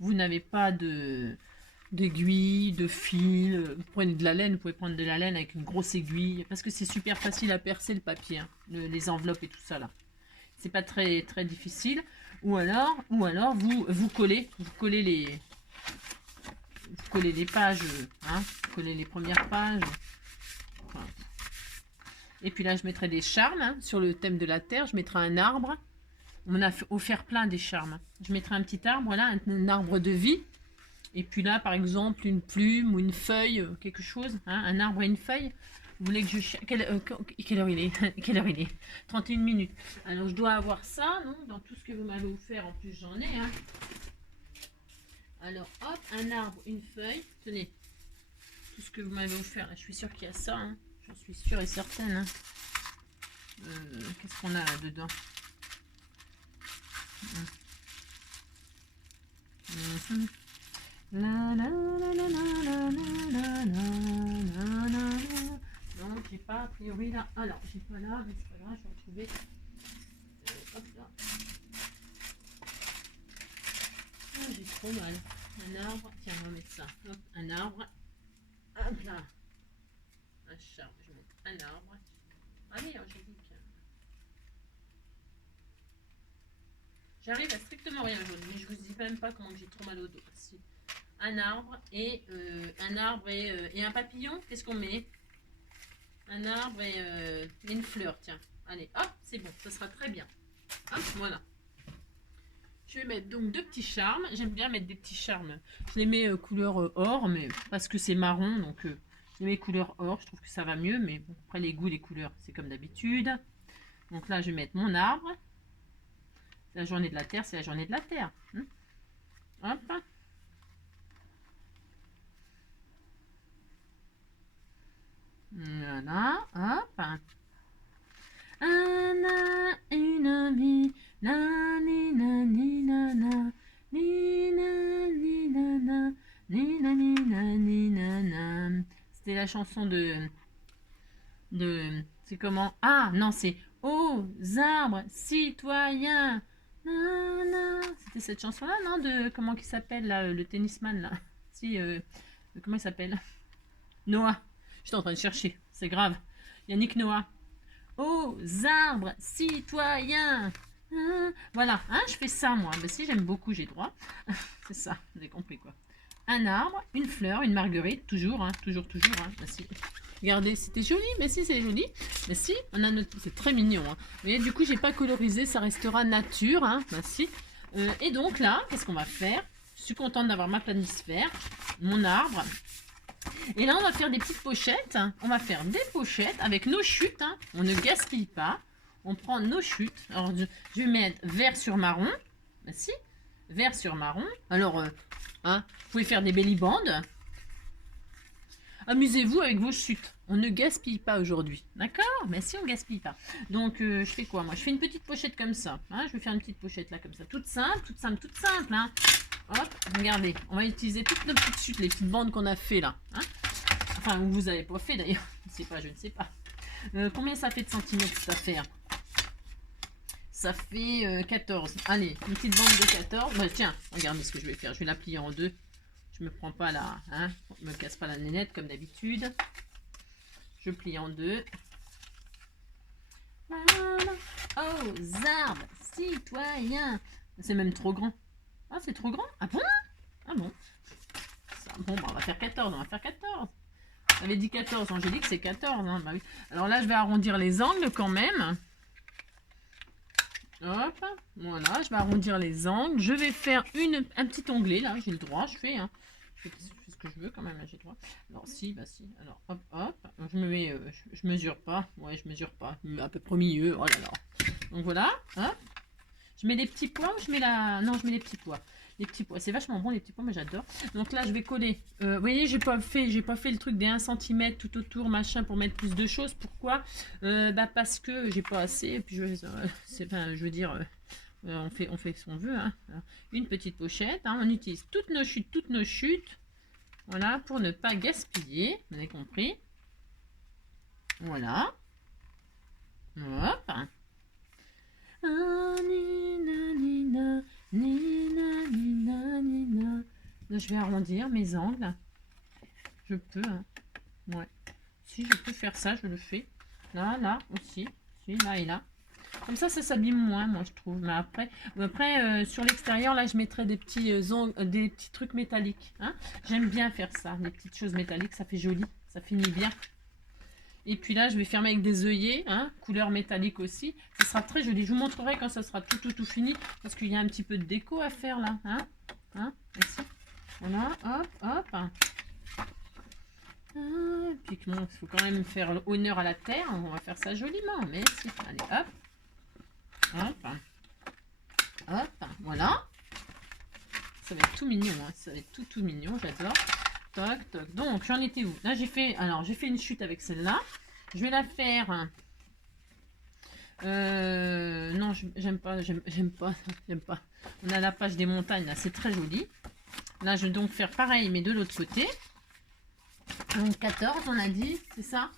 vous n'avez pas d'aiguille, de fil, vous prenez de la laine, vous pouvez prendre de la laine avec une grosse aiguille, parce que c'est super facile à percer le papier, hein, les enveloppes et tout ça là. C'est pas très difficile. Ou alors vous collez les pages, hein, vous collez les premières pages. Voilà. Et puis là je mettrai des charmes, hein, sur le thème de la terre, je mettrai un arbre. On a offert plein des charmes. Je mettrai un petit arbre, voilà, un arbre de vie. Et puis là, par exemple, une plume ou une feuille, quelque chose, hein, un arbre et une feuille. Vous voulez que je... Quelle heure il est? Quelle heure il est? 31 minutes. Alors, je dois avoir ça, non? Dans tout ce que vous m'avez offert, en plus, j'en ai. Hein. Alors, hop, un arbre, une feuille. Tenez, tout ce que vous m'avez offert. Je suis sûre qu'il y a ça. Hein. J'en suis sûre et certaine. Hein. Qu'est-ce qu'on a là-dedans? Non, j'ai pas a priori là. Alors, j'ai pas là, mais c'est pas grave, je vais retrouver. Hop là. Oh, j'ai trop mal. Un arbre. Tiens, on va mettre ça. Hop, un arbre. Hop là. Un chat. Je vais mettre un arbre. Allez, Angélique. J'arrive à strictement rien aujourd'hui, mais je vous dis même pas comment j'ai trop mal au dos. Si. Un arbre et un papillon. Qu'est-ce qu'on met? Un arbre et une fleur. Tiens, allez, hop, c'est bon, ça sera très bien. Hop, voilà. Je vais mettre donc 2 petits charmes. J'aime bien mettre des petits charmes. Je les mets couleur or, mais parce que c'est marron, donc je les mets couleur or. Je trouve que ça va mieux, mais bon, après les goûts, les couleurs, c'est comme d'habitude. Donc là, je vais mettre mon arbre. C'est la journée de la terre, c'est la journée de la terre. Hop. Voilà, hop. Un a une vie, ni na ni na na, ni na ni na na, ni na ni na ni na na. C'était la chanson de c'est comment? Ah non, c'est aux arbres citoyens. C'était cette chanson là, non, de comment qui s'appelle là, le tennisman là. Si comment il s'appelle? Noah. J'étais en train de chercher, c'est grave. Yannick Noah. Aux arbres citoyens. Voilà, hein, je fais ça moi. Ben, si j'aime beaucoup, j'ai droit. C'est ça, vous avez compris quoi. Un arbre, une fleur, une marguerite, toujours, hein, toujours. Hein. Ben, si. Regardez, c'était joli, mais si c'est joli. Mais si, on a notre... c'est très mignon. Hein. Vous voyez, du coup, j'ai pas colorisé, ça restera nature. Hein. Ben, si. Et donc là, qu'est-ce qu'on va faire? Je suis contente d'avoir ma planisphère, mon arbre. Et là, on va faire des petites pochettes. On va faire des pochettes avec nos chutes. Hein. On ne gaspille pas. On prend nos chutes. Alors, je vais mettre vert sur marron. Ben, si, vert sur marron. Alors, hein, vous pouvez faire des belly bands. Amusez-vous avec vos chutes. On ne gaspille pas aujourd'hui. D'accord? Mais si, on gaspille pas. Donc, je fais quoi, moi? Je fais une petite pochette comme ça. Hein. Je vais faire une petite pochette là, comme ça. Toute simple. Hein. Hop, regardez. On va utiliser toutes nos petites chutes, les petites bandes qu'on a fait là. Hein. Enfin, vous n'avez pas fait d'ailleurs. Je ne sais pas. Combien ça fait de centimètres cette affaire? Ça fait 14. Allez, une petite bande de 14. Bah, tiens, regardez ce que je vais faire. Je vais la plier en deux. Je me prends pas la... Hein, je me casse pas la nénette comme d'habitude. Je plie en deux. Aux arbres citoyens. C'est même trop grand. Ah, c'est trop grand? Ah bon? Ah bon? Ça, bon, bah, on va faire 14. J'avais dit 14. Angélique, c'est 14. Hein, bah oui. Alors là, je vais arrondir les angles quand même. Hop, voilà, je vais arrondir les angles. Je vais faire un petit onglet, là, j'ai le droit, je fais, hein. Je fais ce que je veux quand même, là, j'ai le droit. Alors, si, bah si. Alors, hop, hop. Je me mets, je mesure pas. Ouais, je mesure pas. À peu près au milieu, oh là là. Donc voilà, hop. Je mets les petits pois ou je mets la... Non, je mets les petits pois. Les petits pois, c'est vachement bon les petits pois, moi j'adore. Donc là, je vais coller. Vous voyez, j'ai pas fait le truc des 1 cm tout autour, machin, pour mettre plus de choses. Pourquoi bah parce que j'ai pas assez. Et puis, je veux dire, on fait ce qu'on veut. Hein. Une petite pochette. Hein. On utilise toutes nos chutes. Voilà, pour ne pas gaspiller. Vous avez compris. Voilà. Hop. Ah, nina, nina, nina, nina, nina. Là, je vais arrondir mes angles. Je peux, hein. Ouais. Si je peux faire ça, je le fais. Là, là aussi. Si, là et là. Comme ça s'abîme moins, moi, je trouve. Mais après sur l'extérieur, là, je mettrai des petits des petits trucs métalliques. Hein. J'aime bien faire ça. Les petites choses métalliques, ça fait joli. Ça finit bien. Et puis là, je vais fermer avec des œillets, hein, couleur métallique aussi. Ce sera très joli. Je vous montrerai quand ça sera tout fini. Parce qu'il y a un petit peu de déco à faire là. Ici. Voilà, hop, hop. Et puis bon, il faut quand même faire honneur à la terre. On va faire ça joliment. Mais si, allez, hop. Hop. Hop, voilà. Ça va être tout mignon. Hein. Ça va être tout mignon, j'adore. Toc, toc. Donc, j'en étais où? Là, j'ai fait une chute avec celle-là. Je vais la faire. Non, j'aime pas. On a la page des montagnes, là, c'est très joli. Là, je vais donc faire pareil, mais de l'autre côté. Donc, 14, on a dit, c'est ça?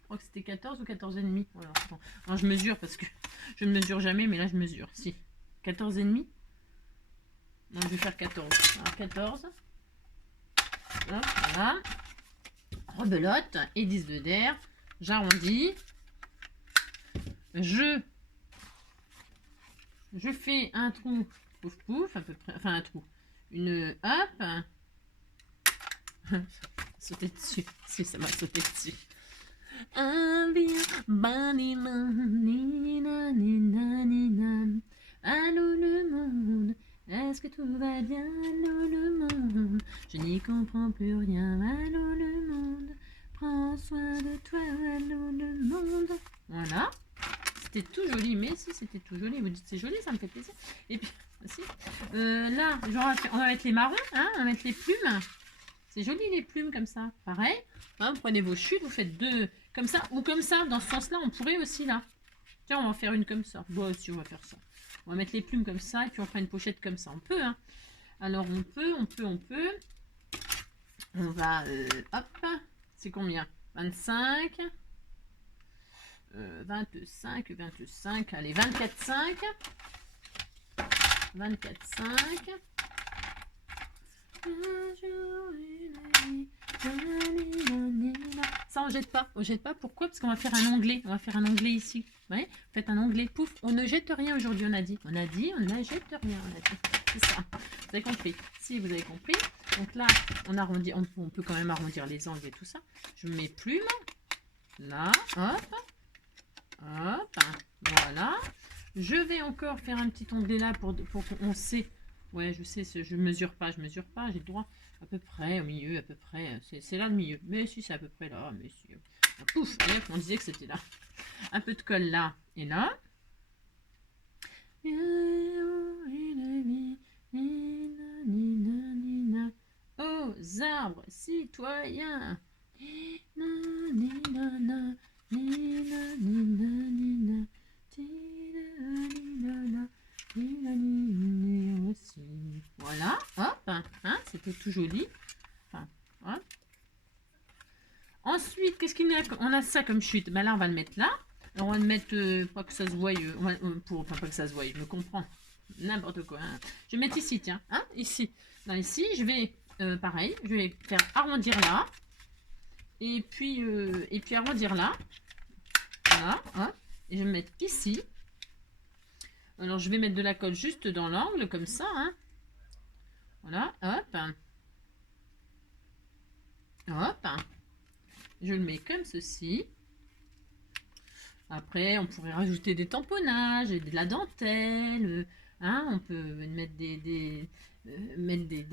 Je crois que c'était 14 ou 14 et demi. Voilà. Non, je mesure parce que je ne mesure jamais, mais là, je mesure. Si. 14 et demi. Non, je vais faire 14. Alors, 14. Voilà. Rebelote et 10 d'air. J'arrondis. Je fais un trou, pouf pouf, à peu près, enfin un trou, une hop, sauter dessus, si ça m'a sauté dessus. Un bien, banina, nina, nina, nina. Allô le monde, est-ce que tout va bien? Allô le monde, je n'y comprends plus rien. Allô le monde, prends soin de toi. Allô le monde. Voilà. C'était tout joli, mais si c'était tout joli, vous dites c'est joli, ça me fait plaisir. Et puis, si. Là, on va mettre les marrons, hein, on va mettre les plumes. C'est joli les plumes comme ça. Pareil, hein, vous prenez vos chutes, vous faites deux comme ça, ou comme ça, dans ce sens-là, on pourrait aussi là. Tiens, on va en faire une comme ça. Bon, aussi, on va faire ça. On va mettre les plumes comme ça, et puis on fera une pochette comme ça. On peut, hein. Alors, on peut. On va, hop, c'est combien? 25. 25, allez, 24,5. 24,5. Ça, on jette pas. On jette pas. Pourquoi? Parce qu'on va faire un onglet. On va faire un onglet ici. Ouais, faites un onglet. Pouf. On ne jette rien aujourd'hui, on a dit. On ne jette rien. On a dit. C'est ça. Vous avez compris? Si, vous avez compris. Donc là, on arrondit. On peut quand même arrondir les angles et tout ça. Je mets plume. Là. Hop. Hop, voilà. Je vais encore faire un petit onglet là pour qu'on sait. Ouais, je sais, je mesure pas, j'ai le droit à peu près au milieu, à peu près. C'est là le milieu. Mais si, c'est à peu près là. Mais si. Pouf, on disait que c'était là. Un peu de colle là et là. Aux arbres citoyens. Voilà, hop, hein, c'était tout joli. Enfin, hop. Ensuite, qu'est-ce qu'il y a? On a ça comme chute. Ben là, on va le mettre là. Alors, on va le mettre, pas que ça se voie, enfin, pas que ça se voie, je me comprends. N'importe quoi. Hein. Je vais mettre ici, tiens, hein, ici. Là, ici, je vais, pareil, je vais faire arrondir là. Et puis arrondir là. Voilà, hop. Et je vais me mettre ici. Alors, je vais mettre de la colle juste dans l'angle, comme ça, hein. Voilà, hop. Hop. Je le mets comme ceci. Après, on pourrait rajouter des tamponnages, et de la dentelle. Hein, on peut mettre des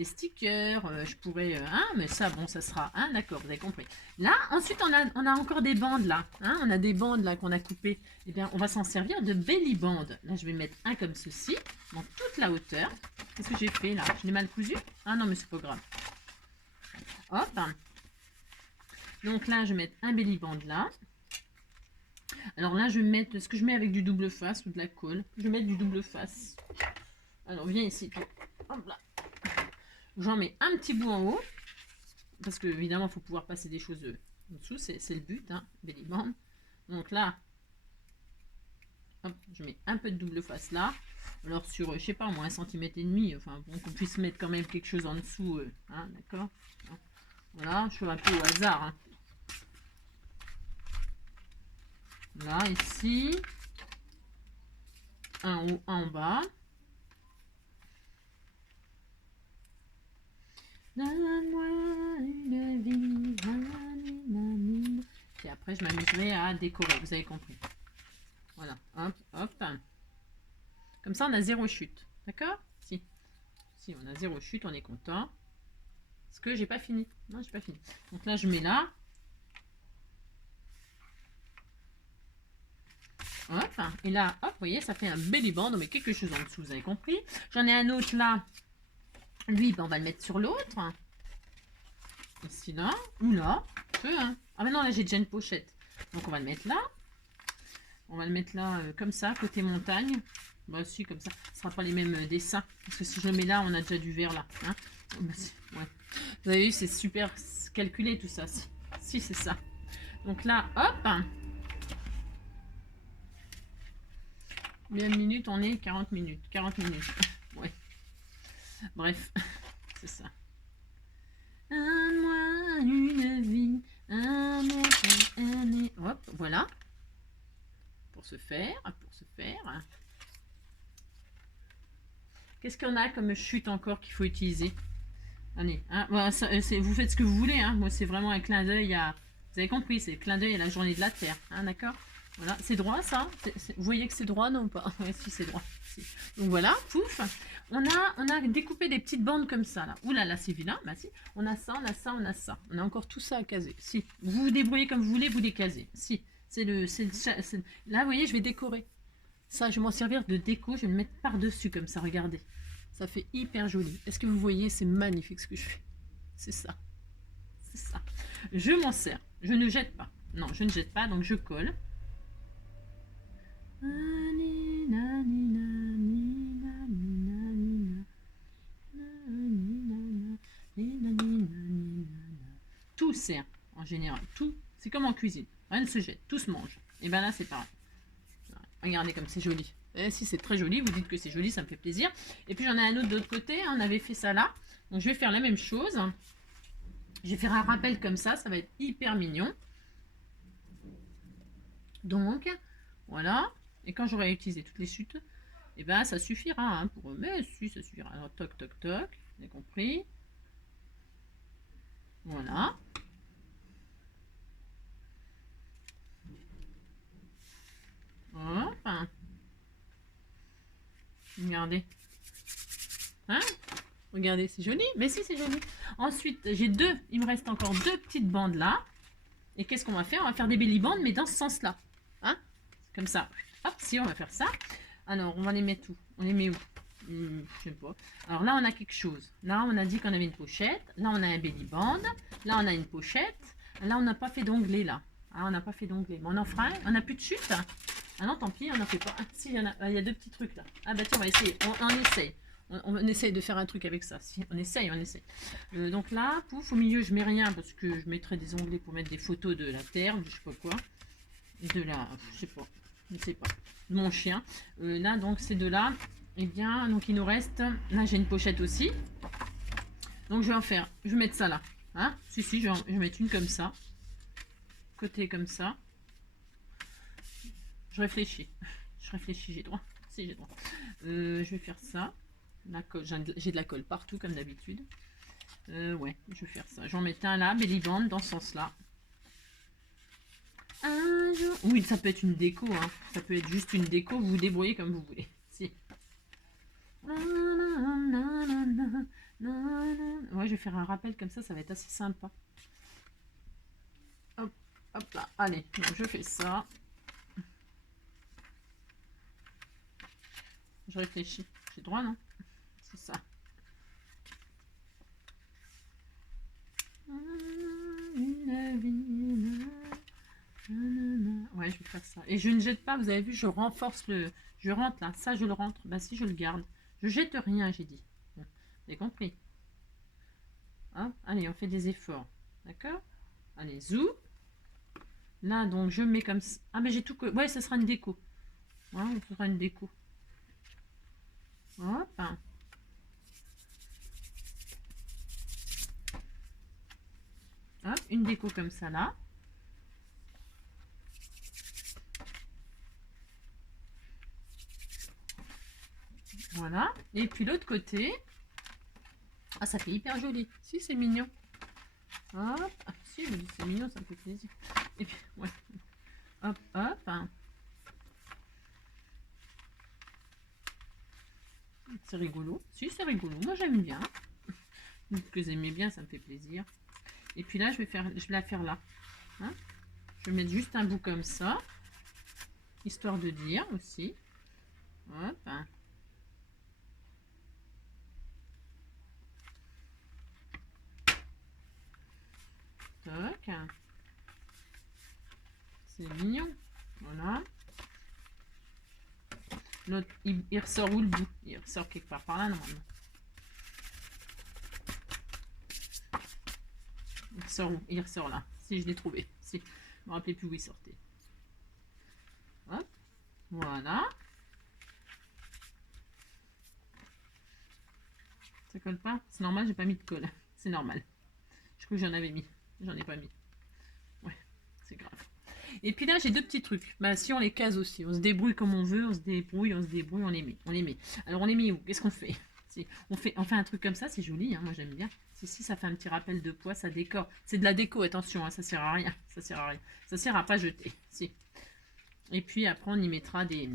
stickers. Je pourrais. Hein, mais ça, bon, ça sera. Hein, d'accord, vous avez compris. Là, ensuite, on a encore des bandes là. Hein, on a des bandes là qu'on a coupées. Eh bien, on va s'en servir de belly band. Là, je vais mettre un comme ceci, dans toute la hauteur. Qu'est-ce que j'ai fait là? Je l'ai mal cousu? Ah non, mais c'est pas grave. Hop. Donc là, je vais mettre un belly band là. Alors là, je vais mettre ce que je mets avec du double face ou de la colle. Je vais mettre du double face. Alors, viens ici. Hop là. J'en mets un petit bout en haut. Parce que, évidemment, il faut pouvoir passer des choses en dessous. C'est le but, hein, belly band. Donc là, hop, je mets un peu de double face là. Alors, sur, je sais pas, moi, 1,5 cm. Enfin, bon, qu'on puisse mettre quand même quelque chose en dessous. Hein, d'accord. Voilà, je fais un peu au hasard. Hein. Là, ici. Un en haut, un en bas. Donne-moi une vie. Et après, je m'amuserai à décorer. Vous avez compris. Voilà. Hop, hop. Comme ça, on a 0 chute. D'accord? Si. Si, on a 0 chute, on est content. Parce que j'ai pas fini. Non, j'ai pas fini. Donc là, je mets là. Hop, et là, hop, vous voyez, ça fait un belly band, on met quelque chose en dessous, vous avez compris. J'en ai un autre là. Lui, ben, on va le mettre sur l'autre. Ici, là, ou là. Hein. Ah, mais non, là, j'ai déjà une pochette. Donc, on va le mettre là. On va le mettre là, comme ça, côté montagne. Bah, si, comme ça. Ce ne sera pas les mêmes dessins. Parce que si je le mets là, on a déjà du vert là. Hein. Bah, ouais. Vous avez vu, c'est super calculé tout ça. Si c'est ça. Donc là, hop. Combien de minutes on est? 40 minutes. 40 minutes. Ouais. Bref, c'est ça. Un mois, une vie, un mois, hop, voilà. Pour se faire. Qu'est-ce qu'on a comme chute encore qu'il faut utiliser? Allez, hein, voilà, ça, vous faites ce que vous voulez. Hein. Moi, c'est vraiment un clin d'œil à... Vous avez compris, c'est le clin d'œil à la journée de la Terre. Hein, d'accord? Voilà, c'est droit ça? Vous voyez que c'est droit, non ou pas? Oui, si, c'est droit. Si. Donc voilà, pouf. On a découpé des petites bandes comme ça. Là. Ouh là là, c'est vilain. Bah, si. On a ça, on a ça, on a ça. On a encore tout ça à caser. Si. Vous vous débrouillez comme vous voulez, vous les casez. Si. Là, vous voyez, je vais décorer. Ça, je vais m'en servir de déco. Je vais le mettre par-dessus comme ça, regardez. Ça fait hyper joli. Est-ce que vous voyez? C'est magnifique ce que je fais. C'est ça. C'est ça. Je m'en sers. Je ne jette pas. Non, je ne jette pas, donc je colle. Tout sert, en général. Tout, c'est comme en cuisine. Rien ne se jette, tout se mange. Et bien là, c'est pareil. Regardez comme c'est joli. Et si c'est très joli, vous dites que c'est joli, ça me fait plaisir. Et puis j'en ai un autre de l'autre côté, on avait fait ça là. Donc je vais faire la même chose. Je vais faire un rappel comme ça va être hyper mignon. Donc, voilà. Et quand j'aurai utilisé toutes les chutes, et ben ça suffira hein, pour eux. Mais si, ça suffira. Alors, toc, toc, toc. Vous avez compris? Voilà. Hop. Regardez. Hein? Regardez, c'est joli. Mais si, c'est joli. Ensuite, j'ai il me reste encore 2 petites bandes là. Et qu'est-ce qu'on va faire? On va faire des belly bands, mais dans ce sens-là. Hein? Comme ça. Hop, si, on va faire ça. Alors, on va les mettre où? On les met où? Je sais pas. Alors là, on a quelque chose. Là, on a dit qu'on avait une pochette. Là, on a un belly band. Là, on a une pochette. Là, on n'a pas fait d'onglet, là. Ah, on n'a pas fait d'onglet. Mais on en fera un. On n'a plus de chute. Ah non, tant pis, on n'en fait pas. Ah, si, il y a 2 petits trucs, là. Ah, bah tiens, on va essayer. On essaye. On essaye de faire un truc avec ça. Si, on essaye. Donc là, pouf, au milieu, je mets rien parce que je mettrai des onglets pour mettre des photos de la terre, je sais pas quoi. De la... Je sais pas. De mon chien. Là, donc, ces deux-là. Eh bien, donc il nous reste... Là, j'ai une pochette aussi. Donc, je vais en faire... Je vais mettre ça là. Hein? Si, je vais mettre une comme ça. Côté comme ça. Je réfléchis, j'ai droit. Si, j'ai droit. Je vais faire ça. J'ai de la colle partout, comme d'habitude. Ouais, je vais faire ça. J'en mets un là, belly band, dans ce sens-là. Un Oui, ça peut être une déco, hein. Ça peut être juste une déco, vous vous débrouillez comme vous voulez. Si. Ouais, je vais faire un rappel comme ça va être assez sympa. Hop, hop là. Allez, donc je fais ça. Je réfléchis. J'ai droit, non? C'est ça. Ouais, je vais faire ça. Et je ne jette pas, vous avez vu, je renforce le... Je rentre là, ça je le rentre. Bah si, je le garde. Je jette rien, j'ai dit. Bon, vous avez compris. Hein, allez, on fait des efforts. D'accord? Allez, zou. Là, donc, je mets comme ça. Ah, mais j'ai tout que... Ouais, ça sera une déco. Ouais, ça sera une déco. Hop. Hop, une déco comme ça, là. Voilà. Et puis l'autre côté. Ah, ça fait hyper joli. Si, c'est mignon. Hop. Ah, si, c'est mignon, ça me fait plaisir. Et puis, ouais. Hop, hop. C'est rigolo. Si, c'est rigolo. Moi, j'aime bien. Vous que vous aimez bien, ça me fait plaisir. Et puis là, je vais la faire là. Hein, je vais mettre juste un bout comme ça. Histoire de dire aussi. Hop. Toc. C'est mignon. Voilà. L'autre, il ressort où le bout? Il ressort quelque part par là, normalement. Il ressort où? Il ressort là. Si, je l'ai trouvé. Si. Je me rappelais plus où il sortait. Hop. Voilà. Ça colle pas? C'est normal, j'ai pas mis de colle. C'est normal. Je crois que j'en avais mis. J'en ai pas mis. Ouais, c'est grave. Et puis là, j'ai deux petits trucs. Bah, si on les case aussi, on se débrouille comme on veut, on se débrouille, on les met. On les met. Alors, on les met où? Qu'est-ce qu'on fait? Si, on fait un truc comme ça, c'est joli, hein, moi j'aime bien. Si, ça fait un petit rappel de poids, ça décore. C'est de la déco, attention, hein, ça sert à rien. Ça sert à rien. Ça sert à pas jeter. Si. Et puis après, on y mettra des...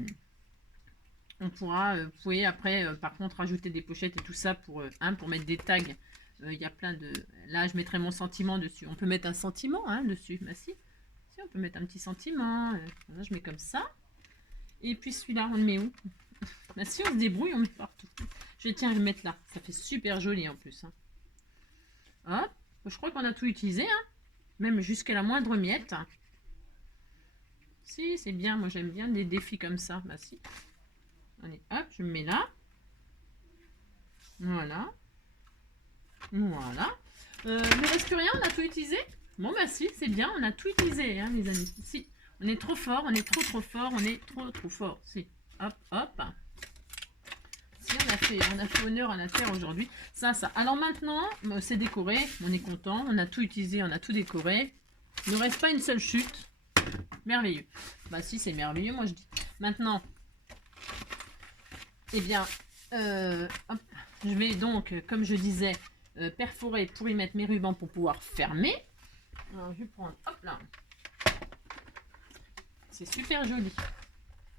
On pourra, vous pouvez après, par contre, rajouter des pochettes et tout ça pour mettre des tags. Il y a plein de... Là, je mettrai mon sentiment dessus. On peut mettre un sentiment hein, dessus. Bah si. Si, on peut mettre un petit sentiment. Là, je mets comme ça. Et puis celui-là, on le met où? Bah si, on se débrouille, on met partout. Tiens, je vais le mettre là. Ça fait super joli en plus. Hein. Hop. Je crois qu'on a tout utilisé. Hein. Même jusqu'à la moindre miette. Si, c'est bien. Moi, j'aime bien des défis comme ça. Bah si. Allez, hop, je me mets là. Voilà. Voilà. Il ne reste plus rien, on a tout utilisé. Bon bah si, c'est bien, on a tout utilisé, hein, les amis. Si, on est trop fort, on est trop fort, on est trop fort. Si, hop, hop. Si, on a fait honneur à la terre aujourd'hui. Ça. Alors maintenant, c'est décoré, on est content, on a tout utilisé, on a tout décoré. Il ne reste pas une seule chute. Merveilleux. Bah si, c'est merveilleux, moi je dis. Maintenant, eh bien, hop, je vais donc, comme je disais, perforer pour y mettre mes rubans pour pouvoir fermer. Alors, je vais prendre, hop là. C'est super joli.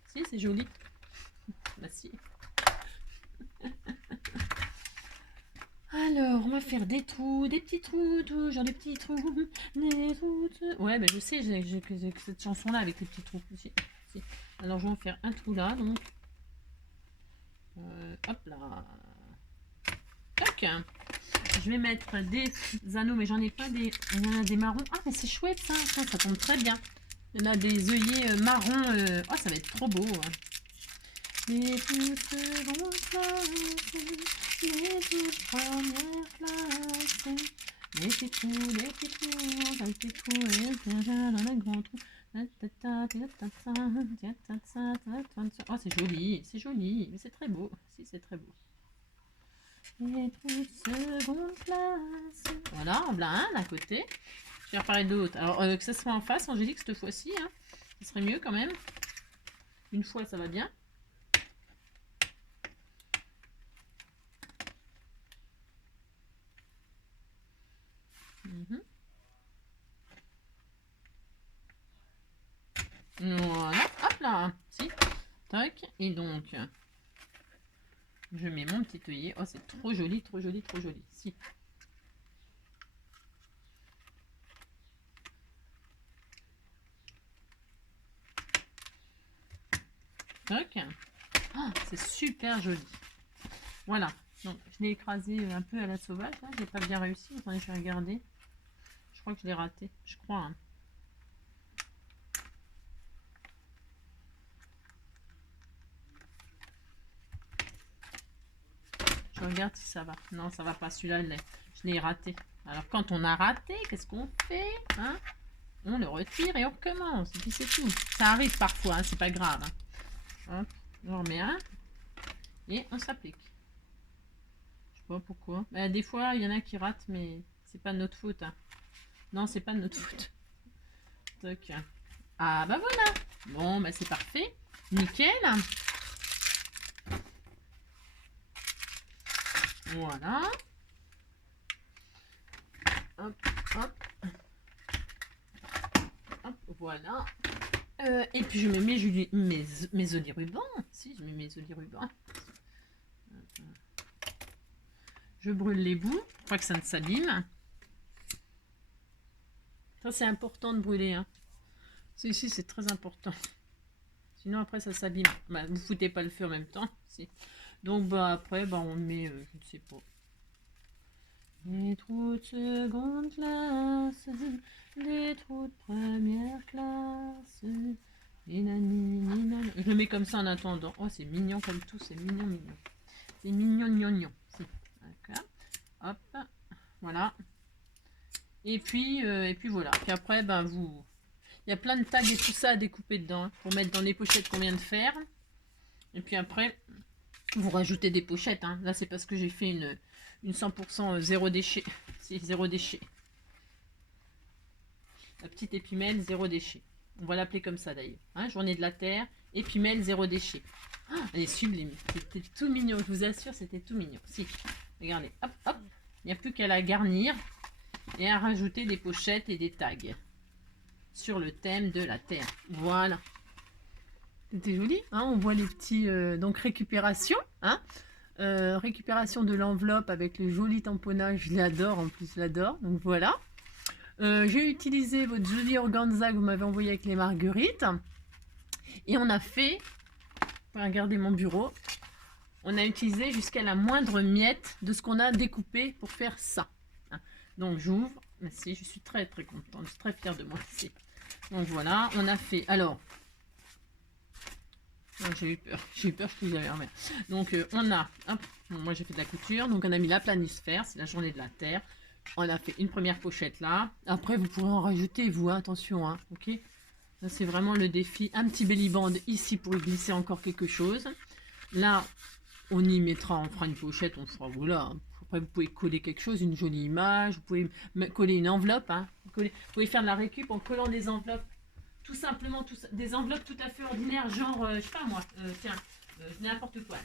Si, c'est joli. Bah si. Alors, on va faire des trous, des petits trous, toujours des petits trous, des trous. Ouais, bah je sais, j'ai cette chanson-là avec les petits trous. Si. Alors, je vais en faire un trou là, donc. Hop là. Tac. Je vais mettre des anneaux, mais j'en ai pas des... Il y en a des marrons. Ah, mais c'est chouette ça, ça tombe très bien. Il y en a des œillets marrons. Oh, ça va être trop beau. Hein. Les toutes secondes classes, les toutes premières classes, les petits trous, les petits trous, les petits trous, dans les grands trous. Oh, c'est joli, mais c'est très beau. Si, c'est très beau. Les toutes secondes classes. Voilà, on a un d'un côté. Je vais reparler de l'autre. Alors, que ça soit en face, Angélique, cette fois-ci, hein, ce serait mieux quand même. Une fois, ça va bien. Voilà, hop là, si, tac, et donc, je mets mon petit œillet. Oh, c'est trop joli, trop joli, trop joli, si. Tac, oh, c'est super joli. Voilà, donc je l'ai écrasé un peu à la sauvage, là, j'ai pas bien réussi, attendez, je vais regarder. Je crois que je l'ai raté, je crois, hein. Je regarde si ça va. Non, ça va pas. Celui-là, je l'ai raté. Alors, quand on a raté, qu'est-ce qu'on fait, hein? On le retire et on recommence. Et puis, c'est tout. Ça arrive parfois, hein, c'est pas grave, hein. Hop, on remet un. Et on s'applique. Je sais pas pourquoi. Bah, des fois, il y en a qui ratent, mais c'est pas de notre faute, hein. Non, c'est pas de notre faute. Toc. Ah, bah voilà. Bon, bah c'est parfait. Nickel. Voilà. Hop, hop. Hop, voilà. Et puis je mets mes olirubans. Si, je mets mes olirubans. Je brûle les bouts pour pas que ça ne s'abîme. Ça, c'est important de brûler, hein. Ici, c'est très important. Sinon, après, ça s'abîme. Bah, vous foutez pas le feu en même temps. Si. Donc, bah, après, bah, on met, je ne sais pas. Les trous de seconde classe, les trous de première classe. Je le mets comme ça en attendant. Oh, c'est mignon comme tout, c'est mignon, mignon. C'est mignon, mignon. D'accord. Hop, voilà. Et puis voilà. Puis après, ben vous, il y a plein de tags et tout ça à découper dedans, hein, pour mettre dans les pochettes qu'on vient de faire. Et puis après, vous rajoutez des pochettes, hein. Là, c'est parce que j'ai fait une 100% zéro déchet. C'est zéro déchet. La petite épimèle, zéro déchet. On va l'appeler comme ça d'ailleurs. Hein, journée de la Terre, épimèle, zéro déchet. Oh, elle est sublime. C'était tout mignon, je vous assure, c'était tout mignon. Si, regardez, hop, hop. Il n'y a plus qu'à la garnir et à rajouter des pochettes et des tags sur le thème de la Terre. Voilà. C'était joli, hein, on voit les petits... donc récupération, hein, récupération de l'enveloppe avec le joli tamponnage, je l'adore, en plus je l'adore, donc voilà. J'ai utilisé votre joli organza que vous m'avez envoyé avec les marguerites. Et on a fait, regardez mon bureau, on a utilisé jusqu'à la moindre miette de ce qu'on a découpé pour faire ça. Donc j'ouvre, merci, je suis très très contente, je suis très fière de moi ici. Donc voilà, on a fait, alors, j'ai eu peur, je vous avais remis. Donc on a, hop, moi j'ai fait de la couture, donc on a mis la planisphère, c'est la journée de la Terre. On a fait une première pochette là. Après, vous pourrez en rajouter, vous, hein, attention, hein, ok. Là, c'est vraiment le défi. Un petit belly band ici pour y glisser encore quelque chose. Là, on y mettra, on fera une pochette, on fera, voilà. Après, vous pouvez coller quelque chose, une jolie image. Vous pouvez coller une enveloppe, hein. Vous pouvez faire de la récup en collant des enveloppes. Tout simplement, des enveloppes tout à fait ordinaires, genre, je sais pas moi, tiens, n'importe quoi.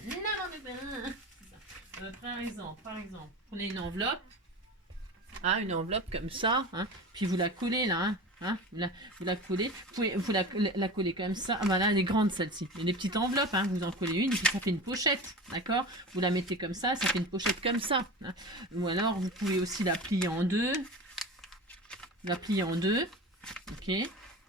Par exemple, prenez une enveloppe. Hein, une enveloppe comme ça, hein, puis vous la collez là, hein, vous la collez, vous la collez comme ça. Ah, voilà, elle est grande celle-ci. Il y a des petites enveloppes, hein, vous en collez une, et puis ça fait une pochette, d'accord. Vous la mettez comme ça fait une pochette comme ça. Hein. Ou alors vous pouvez aussi la plier en deux, ok.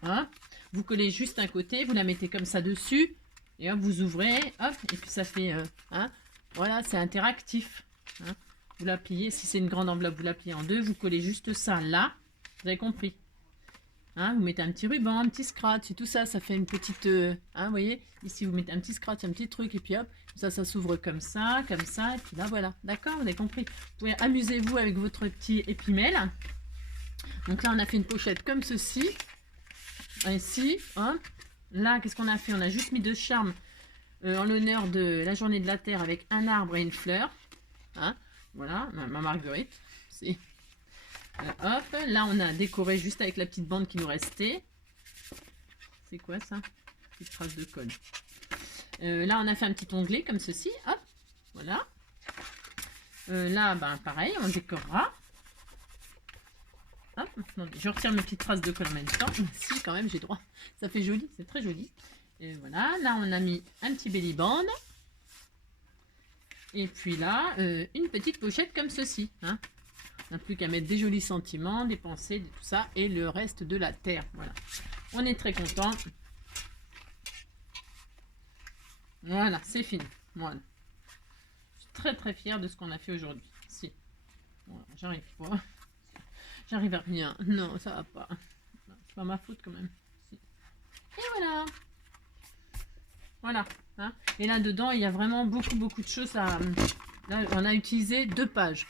Hein. Vous collez juste un côté, vous la mettez comme ça dessus, et hop, vous ouvrez, hop, et puis ça fait, hein, voilà, c'est interactif. Hein. Vous la pliez, si c'est une grande enveloppe, vous la pliez en deux, vous collez juste ça là, vous avez compris. Hein, vous mettez un petit ruban, un petit scratch et tout ça, ça fait une petite, hein, vous voyez, ici vous mettez un petit scratch, un petit truc, et puis hop, ça s'ouvre comme ça, et puis là voilà, d'accord, vous avez compris. Vous pouvez amuser-vous avec votre petit épimèle. Donc là, on a fait une pochette comme ceci, ici, hop. Là, qu'est-ce qu'on a fait? On a juste mis de charme en l'honneur de la journée de la Terre avec un arbre et une fleur, hein. Voilà, ma marguerite. Hop, là on a décoré juste avec la petite bande qui nous restait. C'est quoi ça? Petite trace de colle. Là on a fait un petit onglet comme ceci. Hop, voilà. Là, ben pareil, on décorera. Hop, Attendez, je retire mes petites traces de colle en même temps. Si, quand même, j'ai droit. Ça fait joli, c'est très joli. Et voilà, là, on a mis un petit belly band. Et puis là, une petite pochette comme ceci. Hein. On n'a plus qu'à mettre des jolis sentiments, des pensées, tout ça, et le reste de la terre. Voilà. On est très content. Voilà, c'est fini. Voilà. Je suis très très fière de ce qu'on a fait aujourd'hui. Si. Voilà, j'arrive pas. J'arrive à rien. Non, ça va pas. C'est pas ma faute quand même. Si. Et voilà. Voilà. Hein. Et là-dedans, il y a vraiment beaucoup de choses à... Là, on a utilisé 2 pages.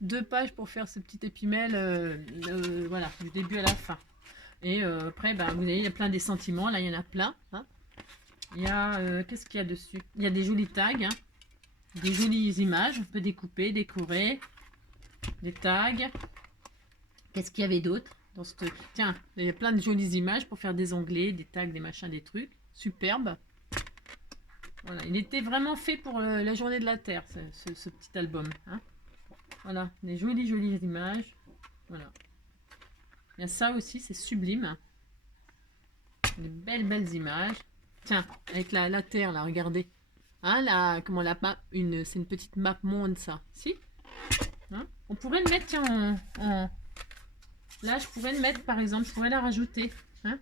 2 pages pour faire ce petit épimèle, voilà, du début à la fin. Et après, bah, vous voyez, il y a plein des sentiments. Là, il y en a plein. Hein. Il y a... qu'est-ce qu'il y a dessus? Il y a des jolis tags. Hein. Des jolies images. On peut découper, décorer. Des tags. Qu'est-ce qu'il y avait d'autre dans cette... Tiens, il y a plein de jolies images pour faire des onglets, des tags, des machins, des trucs. Superbe. Voilà, il était vraiment fait pour la journée de la Terre, ce petit album. Hein. Voilà, des jolies images. Voilà. Il y a ça aussi, c'est sublime. Des belles images. Tiens, avec la Terre, là, regardez. Hein, là, comment la map, c'est une petite map monde, ça. Si hein. On pourrait le mettre, tiens, là, je pourrais le mettre, par exemple, je pourrais la rajouter. Hein.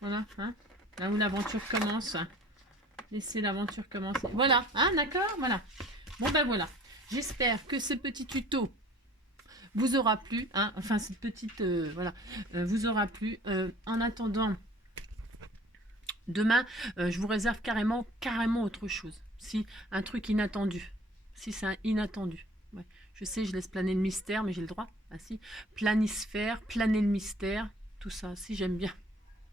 Voilà, hein. Là où l'aventure commence. Laissez l'aventure commencer. Voilà, hein, d'accord. Voilà. Bon, ben voilà. J'espère que ce petit tuto vous aura plu. Hein, enfin, cette petite... voilà. Vous aura plu. En attendant, demain, je vous réserve carrément autre chose. Si, un truc inattendu. Si c'est un inattendu. Ouais. Je sais, je laisse planer le mystère, mais j'ai le droit. Ah si. Planisphère, planer le mystère. Tout ça, si, j'aime bien.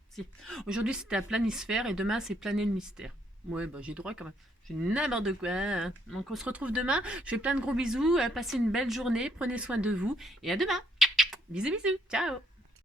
Si. Aujourd'hui, c'était la planisphère et demain, c'est planer le mystère. Ouais, bah j'ai droit quand même. J'ai n'importe quoi. Hein. Donc on se retrouve demain. Je fais plein de gros bisous. Passez une belle journée. Prenez soin de vous. Et à demain. Bisous, bisous. Ciao.